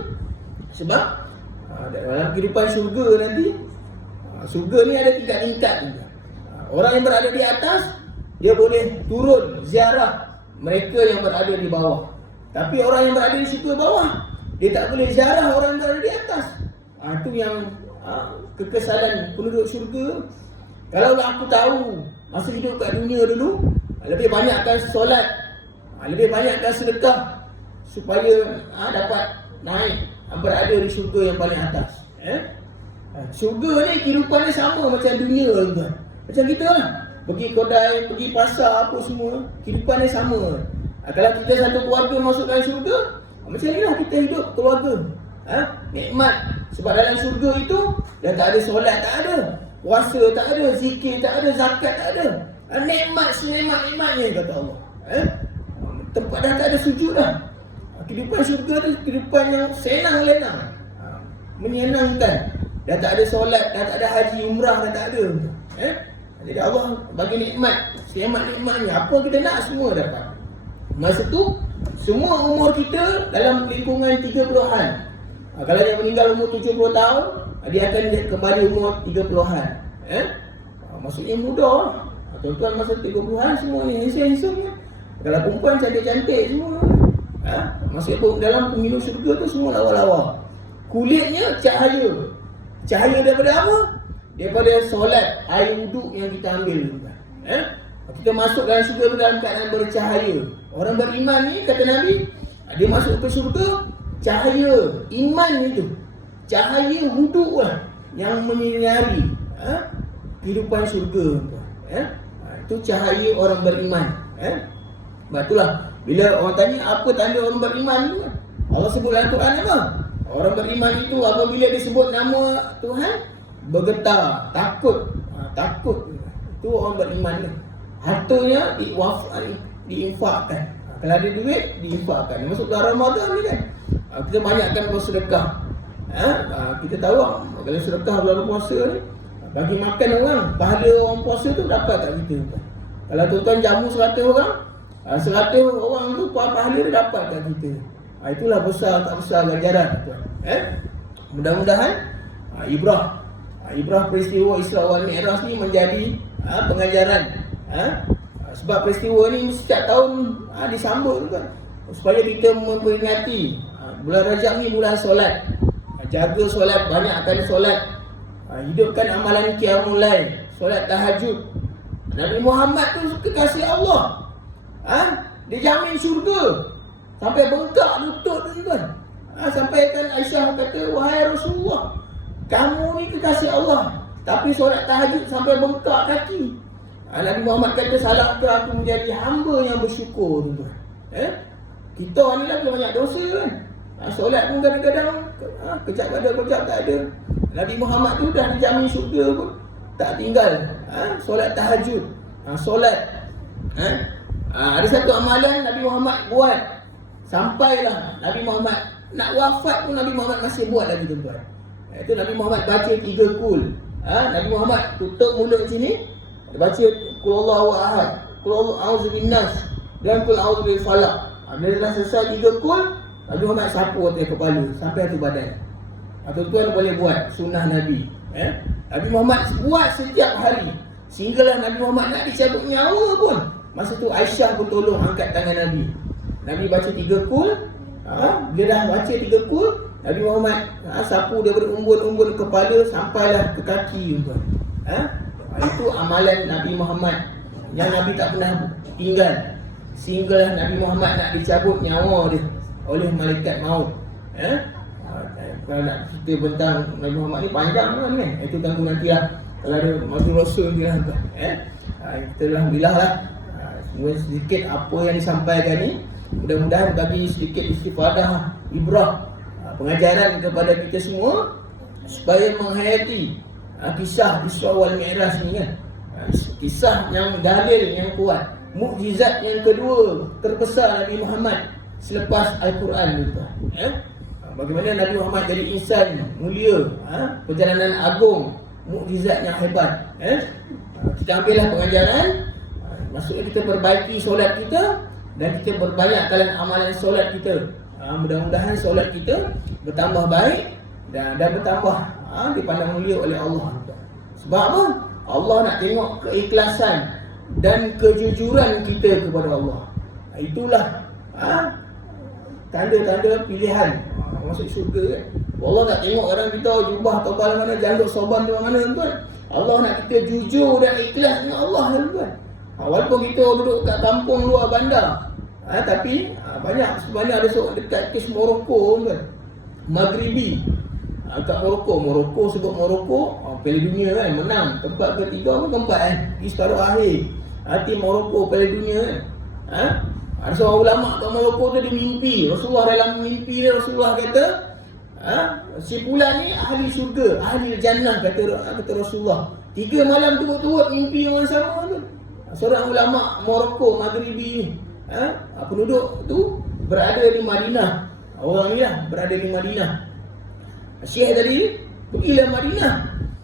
Sebab dalam kehidupan syurga nanti, syurga ni ada tingkat-tingkat juga. Orang yang berada di atas, dia boleh turun ziarah mereka yang berada di bawah. Tapi orang yang berada di situ bawah, dia tak boleh ziarah orang yang berada di atas. Itu yang kekesalan penduduk syurga. Kalau aku tahu masa hidup kat dunia dulu, lebih banyakkan solat, lebih banyakkan sedekah, supaya dapat naik berada di syurga yang paling atas. Syurga ni kehidupan ni sama macam dunia tuan. Macam kita lah, pergi kedai, pergi pasar, apa semua, kehidupan ni sama. Kalau kita satu keluarga masuk dalam syurga, macam ni lah kita hidup keluarga. Nikmat. Sebab dalam syurga itu dah tak ada solat, tak ada puasa, tak ada zikir, tak ada zakat, tak ada. Nikmat senikmat-nikmatnya kata Allah. Tempat dah tak ada sujud dah. Kehidupan syurga tu kehidupan yang senang lenang, menyenangkan. Dah tak ada solat, dah tak ada haji, umrah, dah tak ada. Jadi Allah bagi nikmat, senikmat-nikmatnya. Apa kita nak semua dapat. Masa tu semua umur kita dalam lingkungan 30-an. Kalau dia meninggal umur 70 tahun, dia akan kembali umur 30-an. Maksudnya muda. Tuan-tuan masa 30-an semua ni handsome-handsome. Kalau perempuan cantik-cantik semua. Maksudnya dalam pemilu syurga tu semua lawa-lawa. Kulitnya cahaya. Cahaya daripada apa? Daripada solat, air wuduk yang kita ambil. Kita masuk dalam syurga tu dalam keadaan bercahaya. Orang beriman ni kata Nabi, dia masuk ke syurga, cahaya iman itu, cahaya wuduk lah yang menyinari kehidupan syurga. Itu cahaya orang beriman. Sebab itulah bila orang tanya apa tanda orang beriman tu, Allah sebut dalam Quran apa? Orang beriman itu apabila disebut nama Tuhan, bergetar, takut. Takut. Itu orang beriman tu. Hartanya diinfakkan. Kalau ada duit, diinfakkan. Masuk dalam Ramadan ni kan, kita banyakkan bersedekah. Kita tahu kalau sedekah bulan puasa ni, bagi makan orang, pahala orang puasa tu dapat tak kita? Kalau tuan-tuan jamu 100 orang, 100 orang tu pahala dia dapat tak kita? Itulah besar tak besar ganjaran tuan. Mudah-mudahan ibrah peristiwa Isra wal Mi'raj ni menjadi pengajaran. Sebab peristiwa ni setiap tahun disambut kan, supaya kita memperingati bulan Rajab ni bulan solat. Jaga solat, banyakkan solat. Hidupkan amalan qiyamul lail, solat tahajud. Nabi Muhammad tu kekasih Allah. Dia jamin syurga. Sampai bengkak lutut tu kan. Sampaikan Aisyah kata, wahai Rasulullah, kamu ni kekasih Allah, tapi solat tahajud sampai bengkak kaki. Nabi Muhammad kata, salah ke aku menjadi hamba yang bersyukur tu. Kita ni lah banyak dosa kan. Solat pun kadang-kadang kejap ada, kejap tak ada. Nabi Muhammad tu dah dijamin syurga pun tak tinggal. Solat tahajud, solat. Ada satu amalan Nabi Muhammad buat, sampailah Nabi Muhammad nak wafat pun Nabi Muhammad masih buat lagi tuan-tuan. Itu Nabi Muhammad baca 3 kul. Nabi Muhammad tutup mulut sini, baca qul Allahu ahad, qul a'udzu binnas, dan qul a'udzu bil falaq. Bila dah selesai 3 kul, Nabi Muhammad sapu atas kepala sampai atas badan. Tuan-tuan boleh buat sunnah Nabi. Nabi Muhammad buat setiap hari, sehinggalah Nabi Muhammad nak dicabut nyawa pun, masa tu Aisyah pun tolong angkat tangan Nabi. Nabi baca 3 kul. Dia dah baca 3 kul, Nabi Muhammad sapu daripada umbun-umbun kepala sampailah ke kaki tuan. Itu amalan Nabi Muhammad yang Nabi tak pernah tinggal, sehinggalah Nabi Muhammad nak dicabut nyawa dia oleh malaikat maut. Kalau nak cerita tentang Nabi Muhammad ni panjang kan. Itu tanggung nanti lah, kalau ada Maksud Rasul ni lah tuan. Kita alhamdulillah lah, semua sedikit apa yang disampaikan ni, mudah-mudahan bagi sedikit istifadah, ibrah, pengajaran kepada kita semua, supaya menghayati kisah Isra wal Mi'raj ni kan. Kisah yang dalil yang kuat, mukjizat yang kedua terbesar Nabi Muhammad selepas Al-Quran ni tuan. Bagaimana Nabi Muhammad jadi insan mulia, perjalanan agung, mukjizat yang hebat. Kita ambillah pengajaran, maksudnya kita perbaiki solat kita, dan kita berbanyakkan amalan solat kita. Mudah-mudahan solat kita bertambah baik dan bertambah dipandang mulia oleh Allah. Sebab apa? Allah nak tengok keikhlasan dan kejujuran kita kepada Allah. Itulah tanda-tanda pilihan masuk syurga kan. Allah nak tengok orang kita jubah tebal mana, janggut sorban di mana tuan. Allah nak kita jujur dan ikhlas dengan Allah tuan. Walaupun kita duduk kat kampung luar bandar, tapi banyak sebenarnya ada seorang dekat kes Morocco tuan, Maghribi. Kat Morocco sebut Morocco Piala Dunia kan, menang tempat ketiga atau keempat di separuh akhir. Tim Morocco Piala Dunia kan. Ada seorang ulama kat Morocco tu dia mimpi Rasulullah. Dalam mimpi dia Rasulullah kata si fulan ni ahli syurga, ahli jannah, kata Rasulullah. 3 malam turut-turut mimpi yang sama tu. Seorang ulama Morocco Maghribi ni, penduduk tu berada di Madinah. Orang ni lah berada di Madinah. Syekh tadi pergilah Madinah.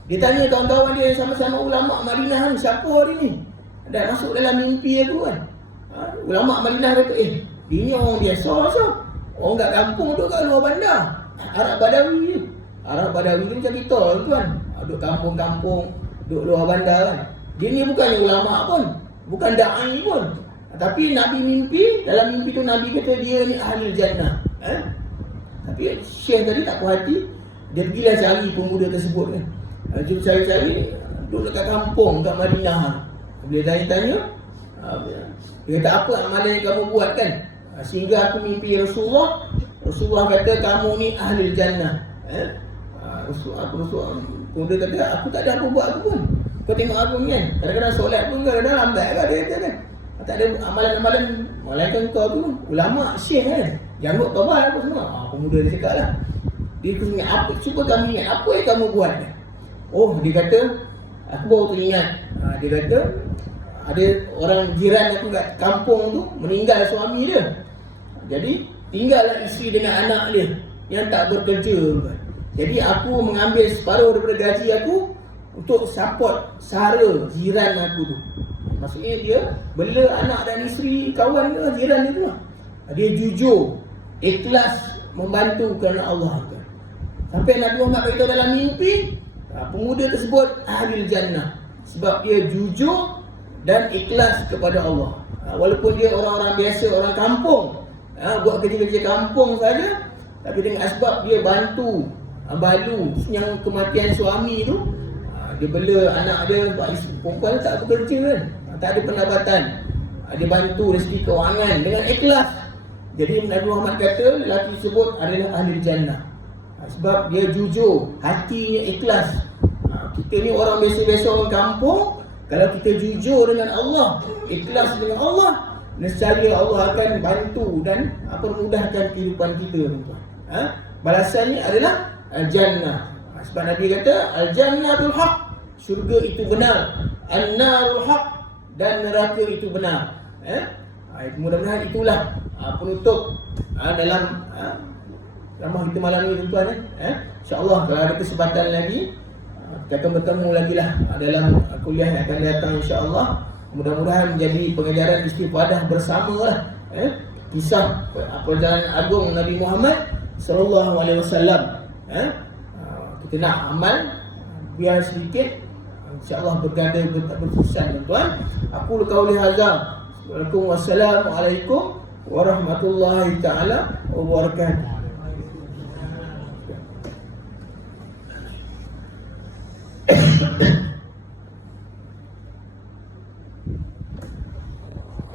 Dia tanya kawan-kawan dia yang sama-sama ulama Madinah ni, siapa hari ni? Dan masuk dalam mimpi aku kan. Ulama Madinah kata, dia ni orang biasa asal. Orang kat kampung tu kat luar bandar. Arab Badawi ni. Arab Badawi ni macam kita tuan. Duduk kampung-kampung, duduk luar bandar kan. Dia ni bukannya ulama pun, bukan da'i pun. Tapi Nabi mimpi, dalam mimpi tu Nabi kata dia ni ahli jannah. Tapi Syekh tadi tak puas hati. Dia pergilah cari pemuda tersebut kan. Dia cari-cari, duduk dekat kampung, kat Madinah. Bila tanya-tanya, dia kata, apa amalan yang kamu buat kan? Sehingga aku mimpi Rasulullah kata kamu ni ahli jannah. Rasulullah kata, aku tak ada apa buat aku pun. Kau tengok aku ni kan, kadang-kadang solat pun kadang-kadang lambat kan, dia kata kan. Tak ada amalan-amalan, melainkan kau tu ulama, syekh kan. Janggut tebal apa semua. Pemuda dia cakap lah. Dia ingat apa, cuba kamu ingat apa yang kamu buat kan? Dia kata, aku baru teringat. Dia kata, ada orang jiran aku kat kampung tu meninggal suami dia. Jadi tinggallah isteri dengan anak dia yang tak bekerja. Jadi aku mengambil separuh daripada gaji aku untuk support sara jiran aku tu. Maksudnya dia bela anak dan isteri kawan dia, jiran dia tu lah. Dia jujur, ikhlas membantu kerana Allah. Sampai Nabi Muhammad beritahu dalam mimpi, pemuda tersebut ahli jannah sebab dia jujur dan ikhlas kepada Allah. Walaupun dia orang-orang biasa, orang kampung, buat kerja-kerja kampung saja, tapi dengan sebab dia bantu balu yang kematian suami tu, dia bela anak dia, perempuan tak bekerja kan, tak ada pendapatan, dia bantu dari segi kewangan dengan ikhlas. Jadi Nabi Muhammad kata lelaki tersebut adalah ahli jannah sebab dia jujur, hatinya ikhlas. Kita ni orang biasa-biasa, orang kampung, kalau kita jujur dengan Allah, ikhlas dengan Allah, nescaya Allah akan bantu dan permudahkan kehidupan kita. Balasannya adalah al-jannah. Sebab Nabi kata al-jannatul haq, syurga itu benar, an-narul haq, dan neraka itu benar. Mudah-mudahan itulah penutup dalam ramah kita malam ni tuan-tuan. InsyaAllah kalau ada kesempatan lagi kita akan bertemu lagi lah dalam kuliah yang akan datang insyaAllah. Mudah-mudahan menjadi pengajaran istifadah bersama lah. Kisah perjalanan agung Nabi Muhammad sallallahu alaihi wasallam. Kita nak amal biar sedikit insyaAllah berganda berfusan tuan-tuan. Aku qauli hadza. Wassalamualaikum warahmatullahi taala wabarakatuh.